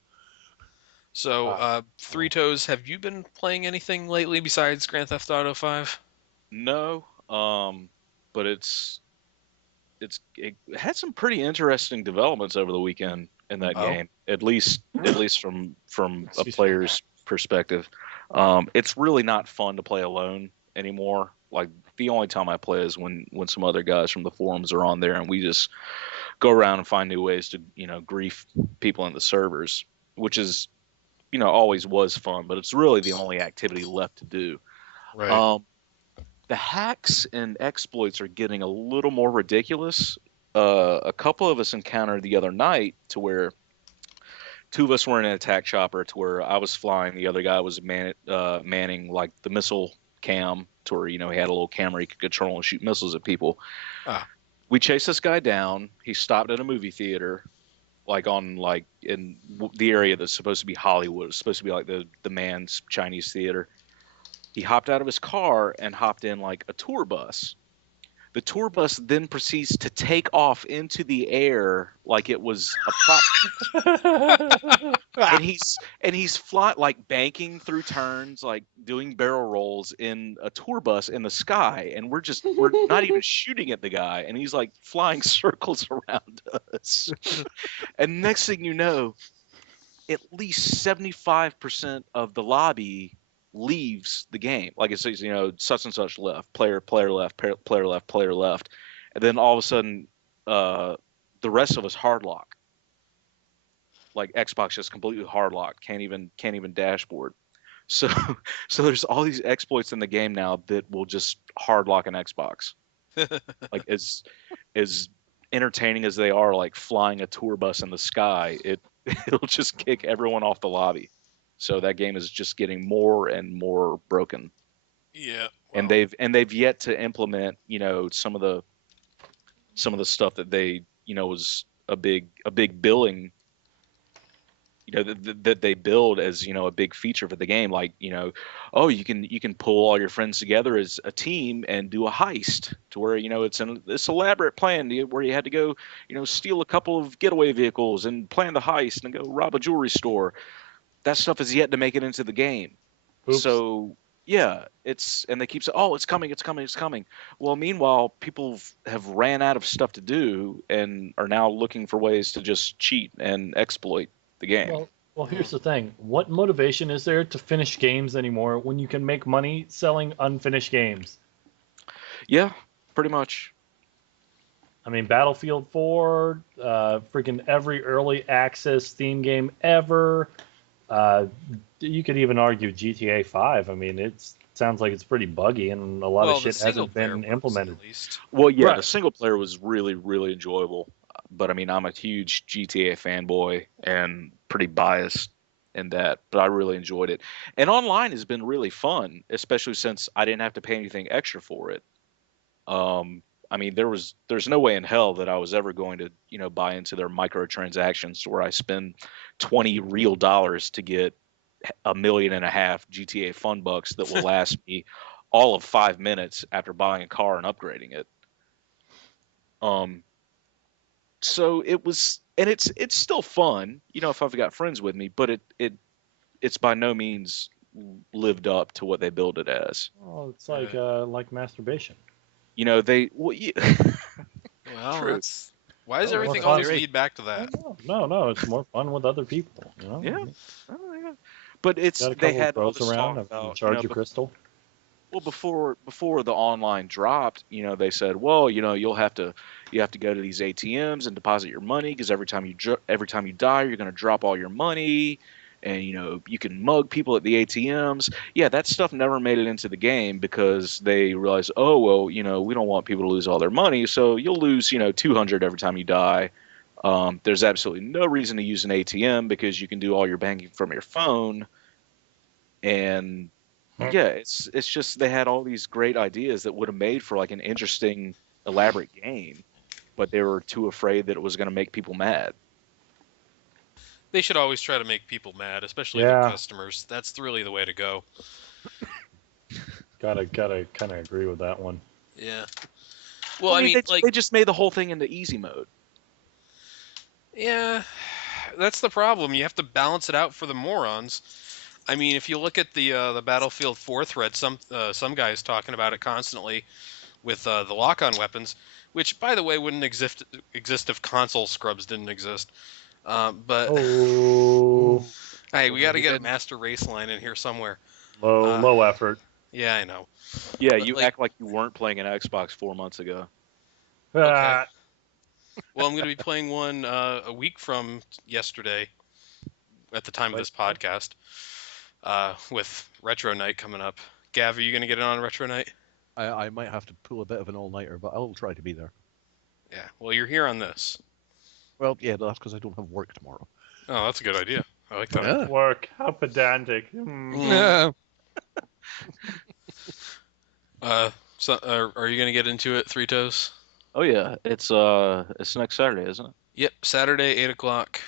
So, Three Toes, have you been playing anything lately besides Grand Theft Auto 5? No, but it had some pretty interesting developments over the weekend in that Oh. game. At least from a Excuse me. player's perspective. It's really not fun to play alone anymore. Like the only time I play is when some other guys from the forums are on there and we just go around and find new ways to grief people in the servers, which is always was fun, but it's really the only activity left to do. Right. The hacks and exploits are getting a little more ridiculous. A couple of us encountered the other night to where two of us were in an attack chopper to where I was flying, the other guy was manning like the missile cam to where he had a little camera he could control and shoot missiles at people. Ah. We chased this guy down. He stopped at a movie theater, in the area that's supposed to be Hollywood. It's supposed to be like the man's Chinese theater. He hopped out of his car and hopped in like a tour bus. The tour bus then proceeds to take off into the air like it was a prop. And he's flying, like banking through turns, like doing barrel rolls in a tour bus in the sky, and we're not even shooting at the guy, and he's like flying circles around us. And next thing you know, at least 75% of the lobby leaves the game. Like it says, such and such left, player left, player left, player left, and then all of a sudden, the rest of us hard lock. Like Xbox just completely hard locked, can't even dashboard. So so there's all these exploits in the game now that will just hard lock an Xbox. Like as entertaining as they are, like flying a tour bus in the sky, it'll just kick everyone off the lobby. So that game is just getting more and more broken. Yeah. And Well, they've yet to implement, some of the stuff that they, was a big billing, that they build as, a big feature for the game. Like, oh, you can pull all your friends together as a team and do a heist to where, it's this elaborate plan where you had to go, steal a couple of getaway vehicles and plan the heist and go rob a jewelry store. That stuff is yet to make it into the game. Oops. So yeah, and they keep saying, oh, it's coming, it's coming, it's coming. Well, meanwhile, people have ran out of stuff to do and are now looking for ways to just cheat and exploit the game. Well, here's the thing. What motivation is there to finish games anymore when you can make money selling unfinished games? Yeah, pretty much. I mean, Battlefield 4, freaking every early access Steam game ever. You could even argue GTA 5. I mean, it sounds like it's pretty buggy and a lot of shit hasn't been implemented. At least. Well, yeah, Right. The single player was really, really enjoyable. But I mean, I'm a huge GTA fanboy and pretty biased in that, but I really enjoyed it. And online has been really fun, especially since I didn't have to pay anything extra for it. I mean, there's no way in hell that I was ever going to, buy into their microtransactions where I spend 20 real dollars to get 1.5 million GTA fun bucks that will last me all of 5 minutes after buying a car and upgrading it. So it was, and it's still fun, if I've got friends with me, but it's by no means lived up to what they build it as. Oh, it's like masturbation. They Well, True. why does Oh, everything well, always theory. lead back to that? No, it's more fun with other people. Yeah. Oh, yeah. But Got a they couple had all bros this around talk that about, charge your crystal. well, before the online dropped, they said, well, you have to go to these ATMs and deposit your money because every time you die, you're going to drop all your money, and you can mug people at the ATMs. Yeah, that stuff never made it into the game because they realized, oh well, we don't want people to lose all their money, so you'll lose 200 every time you die. There's absolutely no reason to use an ATM because you can do all your banking from your phone, and yeah, it's just they had all these great ideas that would have made for like an interesting, elaborate game, but they were too afraid that it was going to make people mad. They should always try to make people mad, especially Yeah. their customers. That's really the way to go. Gotta kind of agree with that one. Yeah. Well, I mean, they just made the whole thing into easy mode. yeah, that's the problem. You have to balance it out for the morons. I mean, if you look at the Battlefield 4 thread, some guys talking about it constantly with the lock-on weapons, which, by the way, wouldn't exist if console scrubs didn't exist. But Oh, hey, we got to get a master race line in here somewhere. low effort. Yeah, I know. Yeah, But, you act like you weren't playing an Xbox 4 months ago. Ah, Well, I'm going to be playing one a week from yesterday at the time of this podcast with Retro Night coming up. Gav, are you going to get in on Retro Night? I might have to pull a bit of an all-nighter, but I will try to be there. Yeah, well, you're here on this. Well, yeah, that's because I don't have work tomorrow. Oh, that's a good idea. I like that. Yeah. work. How pedantic. Yeah. So, are you going to get into it, Three Toes? Oh yeah, it's next Saturday, isn't it? Yep, Saturday, 8 o'clock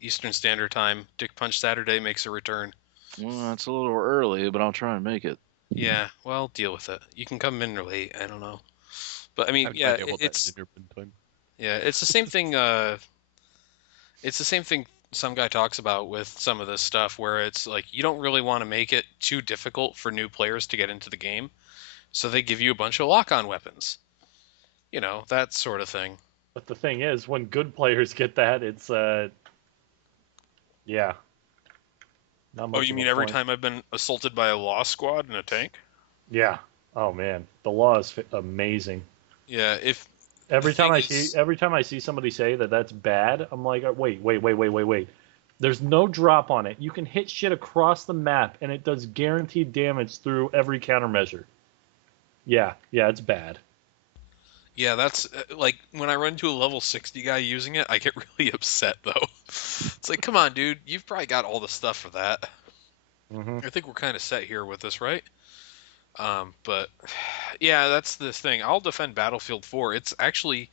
Eastern Standard Time. Dick Punch Saturday makes a return. Well, it's a little early, but I'll try and make it. Yeah, well, deal with it. You can come in late, I don't know. But I I mean, have no yeah, idea what that is in your print time. it's the same thing. It's the same thing some guy talks about with some of this stuff, where it's like you don't really want to make it too difficult for new players to get into the game, so they give you a bunch of lock-on weapons. That sort of thing. But the thing is, when good players get that, it's yeah, not Oh, much you of a mean every point. time I've been assaulted by a law squad in a tank? Yeah. Oh man, the law is amazing. Yeah, if the Every time thing I see is, every time I see somebody say that that's bad, I'm like, wait, wait, wait, wait, wait, wait. There's no drop on it. You can hit shit across the map, and it does guaranteed damage through every countermeasure. Yeah, yeah, it's bad. yeah, that's like when I run into a level 60 guy using it, I get really upset though. It's like, come on, dude, you've probably got all the stuff for that. Hmm. I think we're kind of set here with this, right? But yeah, that's this thing. I'll defend Battlefield 4. It's actually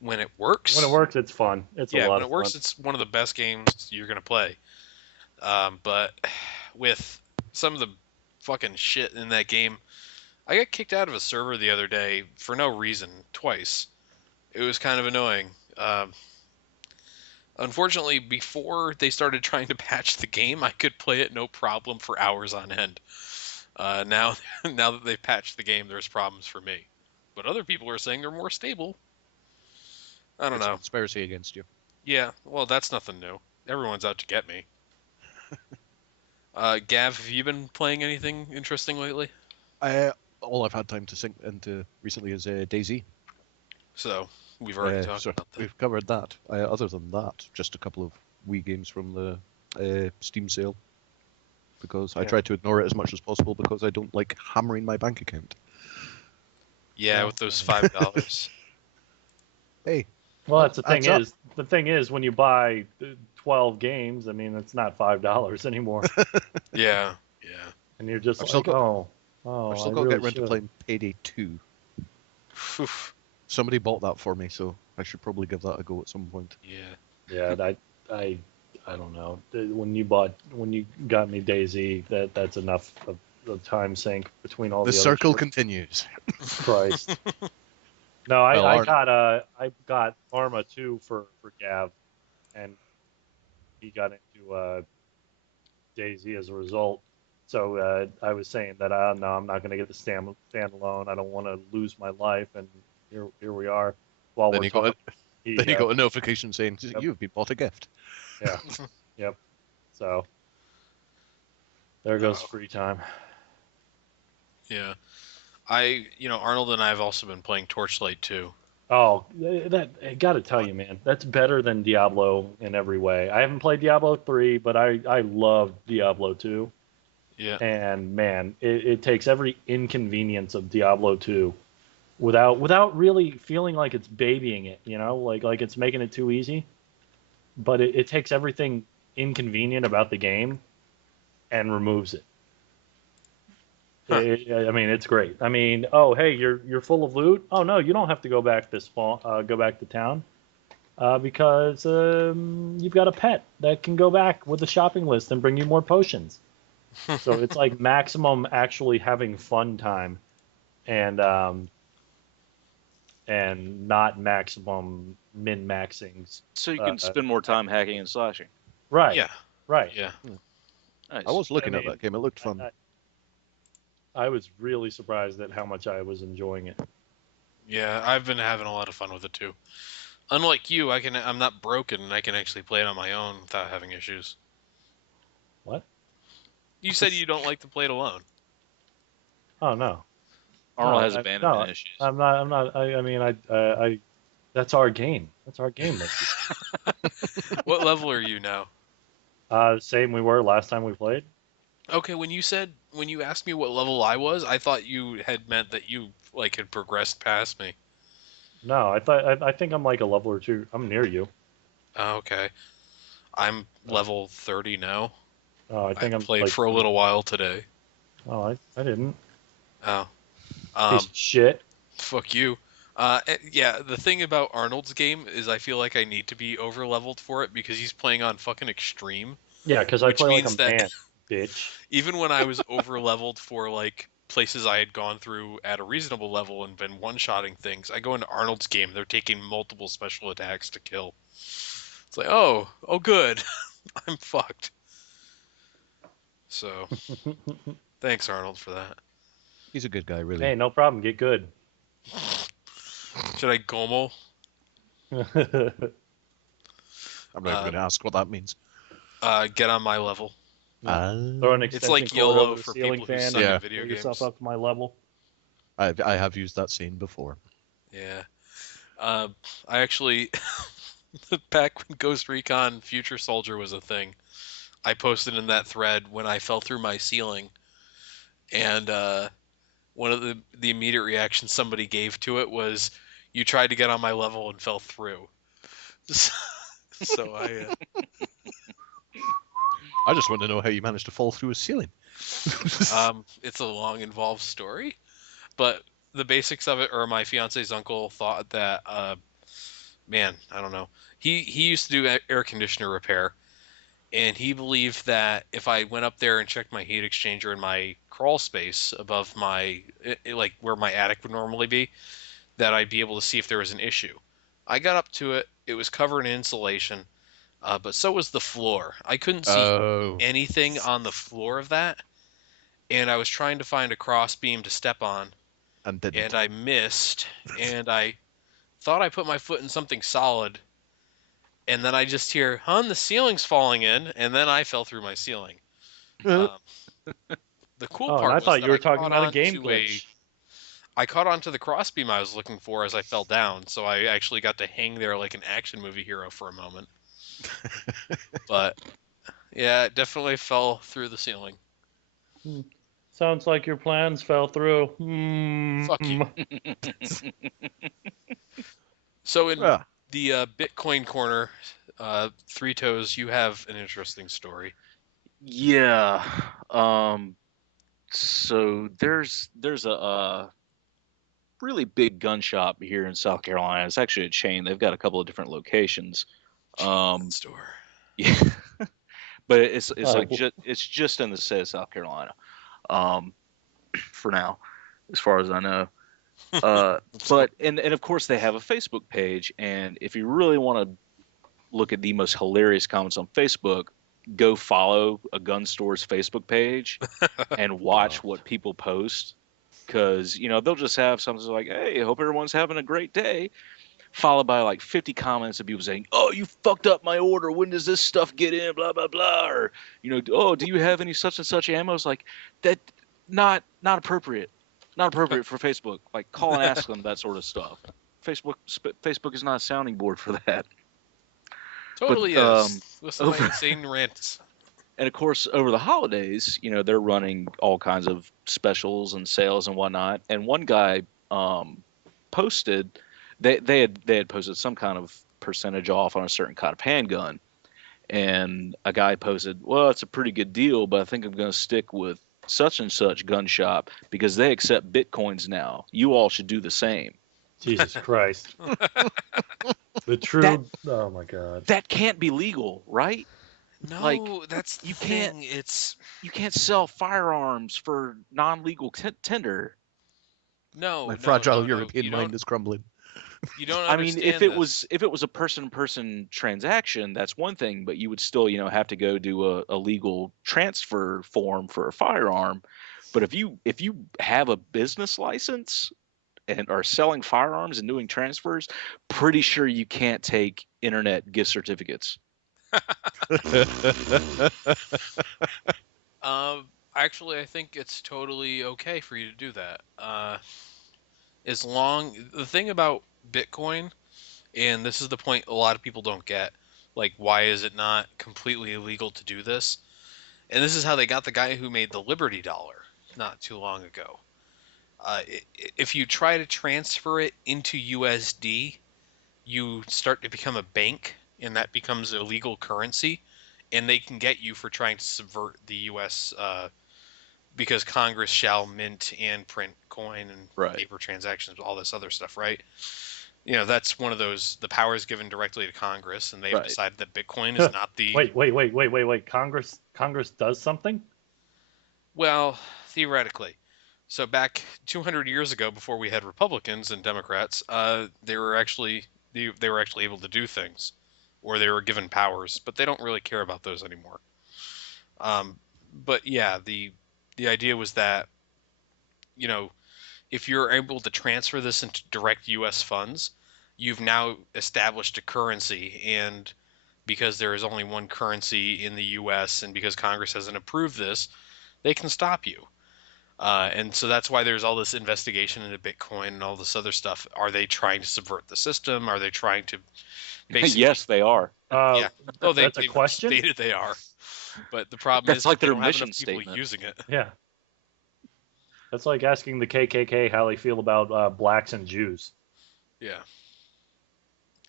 when it When it works, works, it's fun. It's a yeah, lot when of it fun. works, it's one of the best games you're gonna play. But with some of the fucking shit in that game, I got kicked out of a server the other day for no reason twice. It was kind of annoying. Unfortunately, before they started trying to patch the game, I could play it no problem for hours on end. Now, now that they've patched the game, there's problems for me. But other people are saying they're more stable. I don't It's a know. conspiracy against you. Yeah, well, that's nothing new. Everyone's out to get me. Gav, have you been playing anything interesting lately? All I've had time to sink into recently is DayZ. So, we've already talked So about that. we've covered that. Other than that, just a couple of Wii games from the Steam sale. Because I Yeah. try to ignore it as much as possible because I don't like hammering my bank account. Yeah, No. with those $5. Hey, Well, that's the thing adds up. is, when you buy 12 games, I mean, it's not $5 anymore, Yeah, yeah. and you're just I've like, still got oh, I've I still got to really get around to should. playing Payday 2. Phew. Somebody bought that for me, so I should probably give that a go at some point. Yeah. Yeah, I, I don't know. When you got me Daisy, that's enough of the time sink between all The the other circle shit. continues. Christ. No, Well, I got Arma 2 for Gav, and he got into Daisy as a result. So I was saying that no, I'm not going to get the standalone. I don't want to lose my life, and here we are. While then we're you got talking, it. Then he you got a notification saying yep, you've been bought a gift. yeah, yep. So there goes Oh, free time. yeah. Arnold and I have also been playing Torchlight too. Oh, that I got to tell you, man, that's better than Diablo in every way. I haven't played Diablo 3, but I love Diablo 2, Yeah. and man, it takes every inconvenience of Diablo 2 without really feeling like it's babying it, like it's making it too easy. But it takes everything inconvenient about the game and removes it. Huh. I mean, it's great. I mean, oh hey, you're full of loot. Oh no, you don't have to go back go back to town because you've got a pet that can go back with the shopping list and bring you more potions. So it's like maximum actually having fun time, and not maximum min maxing. So you Uh, can spend more time hacking and slashing. right, Yeah. right. Yeah. Nice. I was looking I at mean, that game. It looked fun. I was really surprised at how much I was enjoying it. Yeah. I've been having a lot of fun with it too. Unlike you, I'm not broken and I can actually play it on my own without having issues. What? You said you don't like to play it alone. Oh no, Arnold no, has abandonment issues. I'm not. I'm not. I mean, I. That's our game. That's our game. What level are you now? Same we were last time we played. Okay, when you asked me what level I was, I thought you had meant that you like had progressed past me. No, I think I'm like a level or two. I'm near you. Oh, okay. I'm Oh, level 30 now. oh, I I think I'm played like. for a little while today. Oh, I didn't. Oh. Piece of shit. Fuck you. Yeah, the thing about Arnold's game is I feel like I need to be over leveled for it because he's playing on fucking extreme, Yeah, because I which play like a means that man, bitch. even when I was over leveled for like places I had gone through at a reasonable level and been one-shotting things. I go into Arnold's game, they're taking multiple special attacks to kill. It's like, oh good. I'm fucked. So, thanks Arnold for that. He's a good guy, really. Hey, no problem. Get good. Should I Gomo? I'm never going to ask what that means. Get on my level. Throw an It's extension like cord YOLO over the for ceiling people who fan suck and at video get games. yourself up to my level. I have used that scene before. Yeah. I actually, back when Ghost Recon Future Soldier was a thing, I posted in that thread when I fell through my ceiling, and one of the immediate reactions somebody gave to it was, "You tried to get on my level and fell through." So I just want to know how you managed to fall through a ceiling. it's a long, involved story, but the basics of it are my fiance's uncle thought that, man, I don't know. He used to do air conditioner repair, and he believed that if I went up there and checked my heat exchanger in my crawl space above my, like where my attic would normally be, that I'd be able to see if there was an issue. I got up to it. It was covered in insulation, but so was the floor. I couldn't see anything on the floor of that, and I was trying to find a cross beam to step on, And didn't. and I missed, and I thought I put my foot in something solid, and then I just hear, "Hun, the ceiling's falling in," and then I fell through my ceiling. Um, the cool And part I was thought that you were talking about a game onto glitch. I caught onto the crossbeam I was looking for as I fell down, so I actually got to hang there like an action movie hero for a moment. But yeah, it definitely fell through the ceiling. Sounds like your plans fell through. Fuck you. So in Ah, the Bitcoin corner, Three Toes, you have an interesting story. Yeah. So there's a really big gun shop here in South Carolina. It's actually a chain. They've got a couple of different locations. Store. Yeah, but it's like w- it's just in the state of South Carolina, um, for now, as far as I know. But and of course they have a Facebook page, and if you really want to look at the most hilarious comments on Facebook, go follow a gun store's Facebook page and watch what people post, because they'll just have something like, "Hey, hope everyone's having a great day," followed by like 50 comments of people saying, "Oh, you fucked up my order. When does this stuff get in? Blah blah blah." Or, "Oh, do you have any such and such ammo?" It's like that, not appropriate, not appropriate for Facebook. Like, call and ask them that sort of stuff. Facebook is not a sounding board for that. Totally But is. Listen to my insane rants. and of course, over the holidays, they're running all kinds of specials and sales and whatnot. And one guy posted, they had posted some kind of percentage off on a certain kind of handgun, and a guy posted, "Well, it's a pretty good deal, but I think I'm going to stick with such and such gun shop because they accept bitcoins now. You all should do the same." Jesus Christ. The true. Oh my God. That can't be legal, right? No, Like, that's the you thing. can't- You can't sell firearms for non-legal tender. my No, fragile no. European You mind don't. is crumbling. You don't I mean, understand this. if it was a person-to-person transaction, that's one thing, but you would still, have to go do a legal transfer form for a firearm. But if you have a business license and are selling firearms and doing transfers, pretty sure you can't take internet gift certificates. Actually, I think it's totally okay for you to do that. As long the thing about Bitcoin, and this is the point a lot of people don't get, like why is it not completely illegal to do this? And this is how they got the guy who made the Liberty Dollar not too long ago. If you try to transfer it into USD, you start to become a bank, and that becomes illegal currency, and they can get you for trying to subvert the U.S. Because Congress shall mint and print coin and Right. paper transactions, all this other stuff, right? That's one of those, the powers given directly to Congress, and they've Right. decided that Bitcoin is not the... Wait. Congress does something? Well, theoretically. So back 200 years ago, before we had Republicans and Democrats, they were actually able to do things, or they were given powers, but they don't really care about those anymore. But yeah, the idea was that, you know, if you're able to transfer this into direct U.S. funds, you've now established a currency, and because there is only one currency in the U.S. and because Congress hasn't approved this, they can stop you. And so that's why there's all this investigation into Bitcoin and all this other stuff. Are they trying to subvert the system? Are they trying to basically? Yes, they are. Yeah. Oh, That's a they've question? stated they are. But the problem That's is like they their don't have mission enough people statement. using it. Yeah. That's like asking the KKK how they feel about blacks and Jews. Yeah.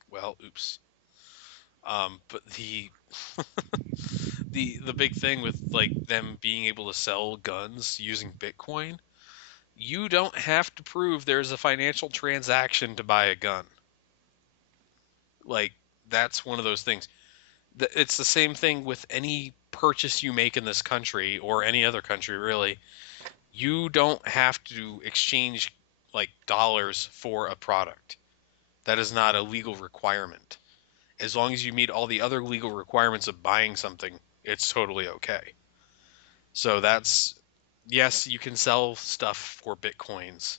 Well, oops. But the big thing with like them being able to sell guns using Bitcoin, you don't have to prove there's a financial transaction to buy a gun. Like, that's one of those things. It's the same thing with any purchase you make in this country or any other country, really. You don't have to exchange like dollars for a product. That is not a legal requirement. As long as you meet all the other legal requirements of buying something, it's totally okay. So that's, yes, you can sell stuff for bitcoins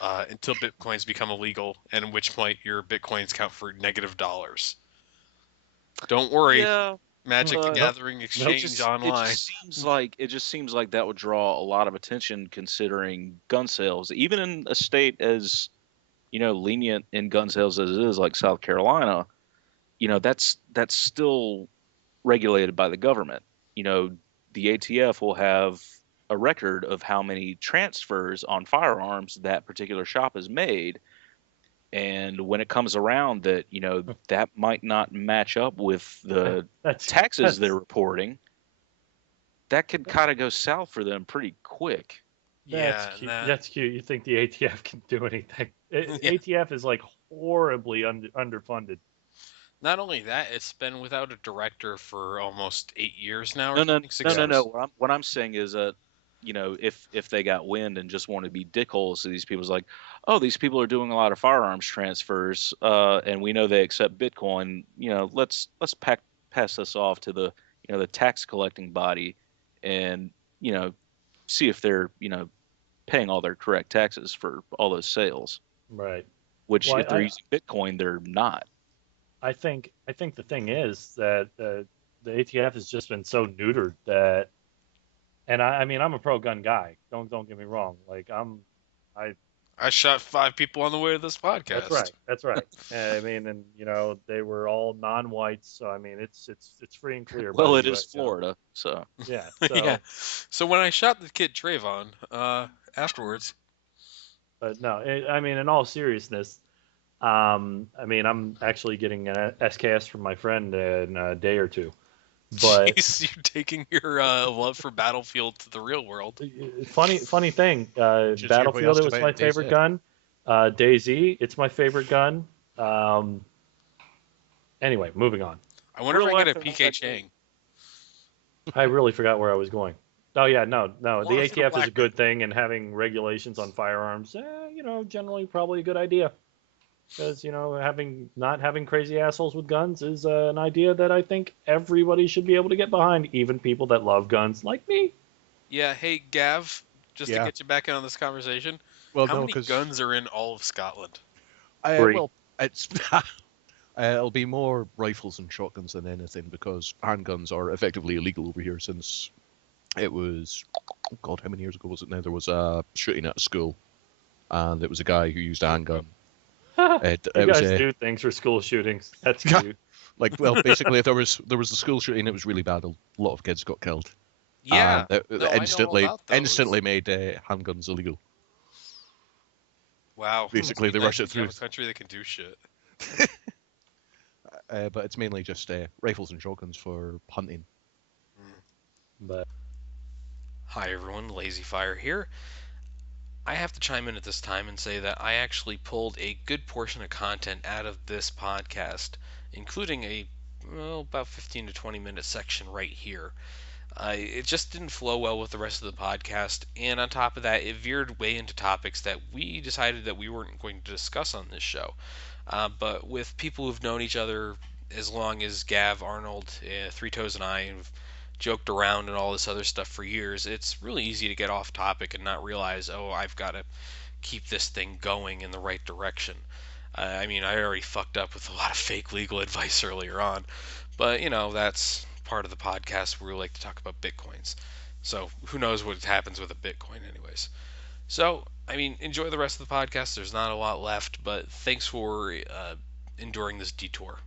until bitcoins become illegal, and at which point your bitcoins count for negative dollars. Don't worry, Yeah, Magic the but Gathering it exchange just it online. just seems like that would draw a lot of attention considering gun sales, even in a state as lenient in gun sales as it is, like South Carolina. That's still regulated by the government. The ATF will have a record of how many transfers on firearms that particular shop has made. And when it comes around that, that might not match up with the That's taxes they're that's reporting, that could kind of go south for them pretty quick. that's Yeah, and cute. That's cute. You think the ATF can do anything? yeah. ATF is like horribly underfunded. Not only that, it's been without a director for almost 8 years now, or No, no, something, six no, no, Yeah. no. years. What I'm saying is that, if they got wind and just want to be dickholes to these people, it's like, oh, these people are doing a lot of firearms transfers, and we know they accept Bitcoin. Let's pass this off to the tax collecting body, and you know, see if they're paying all their correct taxes for all those sales. Right. Which, Well, if they're using Bitcoin, they're not. I think the thing is that the ATF has just been so neutered that, and I mean I'm a pro gun guy. Don't get me wrong. Like I I shot 5 people on the way to this that's podcast. right. That's right. I mean, and they were all non-whites, so I mean it's free and clear by Well, the it is U.S. government. Florida, so Yeah. Yeah. So, So when I shot the kid Trayvon, afterwards, but no, I mean in all seriousness, I mean I'm actually getting an SKS from my friend in a day or two. But jeez, you're taking your love for Battlefield to the real world. funny thing, Should see everybody Battlefield asked it was about my Days favorite Dead. gun. DayZ it's my favorite gun. Um, anyway, moving on. I wonder real if I life get a they're not PK that Chang. I really forgot where I was going. Oh yeah, no. The Water for the ATF is a black good thing, and having regulations on firearms, generally probably a good idea. Because not having crazy assholes with guns is an idea that I think everybody should be able to get behind, even people that love guns like me. Yeah, hey Gav, just to Yeah. get you back in on this conversation, Well, how no, many because guns are in all of Scotland? Free. well, it's it'll be more rifles and shotguns than anything because handguns are effectively illegal over here since it was, oh God, how many years ago was it now? There was a shooting at a school, and it was a guy who used a handgun. It You was guys do things for school shootings. That's Yeah. cute. well, basically, there was a school shooting. It was really bad. A lot of kids got killed. Yeah, And no, I know all instantly about those. instantly made handguns illegal. Wow. Basically, must be they rush nice it if you have through. a country that can do shit. But it's mainly just rifles and shotguns for hunting. But Hi everyone, Lazy Fire here. I have to chime in at this time and say that I actually pulled a good portion of content out of this podcast, including about 15 to 20 minute section right here. It just didn't flow well with the rest of the podcast, and on top of that, it veered way into topics that we decided that we weren't going to discuss on this show. But with people who've known each other as long as Gav, Arnold, Three Toes, and I have joked around and all this other stuff for years, it's really easy to get off topic and not realize, oh, I've got to keep this thing going in the right direction. I mean, I already fucked up with a lot of fake legal advice earlier on, but that's part of the podcast where we like to talk about bitcoins. So who knows what happens with a bitcoin, anyways. So I mean, enjoy the rest of the podcast. There's not a lot left, but thanks for enduring this detour.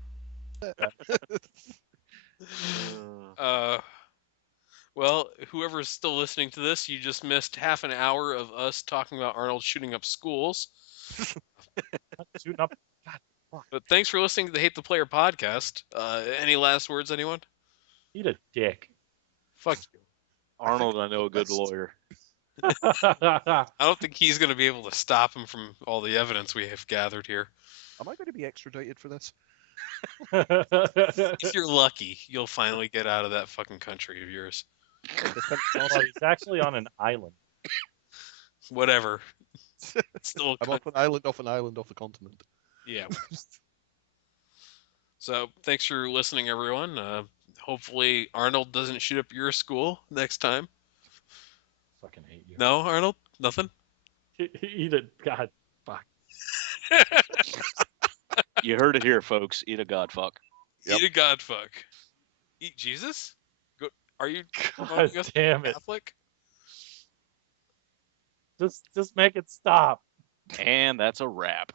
Uh, well, whoever's still listening to this, you just missed half an hour of us talking about Arnold shooting up schools. Shooting up. God, fuck. But thanks for listening to the Hate the Player podcast. Any last words, anyone? Eat a dick. Fuck you. Arnold, I know a good lawyer. I don't think he's going to be able to stop him from all the evidence we have gathered here. Am I going to be extradited for this? If you're lucky, you'll finally get out of that fucking country of yours. Well, he's actually on an island. Whatever. It's still I'm off an island, off a continent. Yeah. So thanks for listening, everyone. Hopefully Arnold doesn't shoot up your school next time. Fucking hate you. No, Arnold? Nothing? Eat it. God, fuck. You heard it here, folks. Eat a god fuck. Eat a god fuck. Eat Jesus? Are you God damn it. Catholic? Just make it stop. And that's a wrap.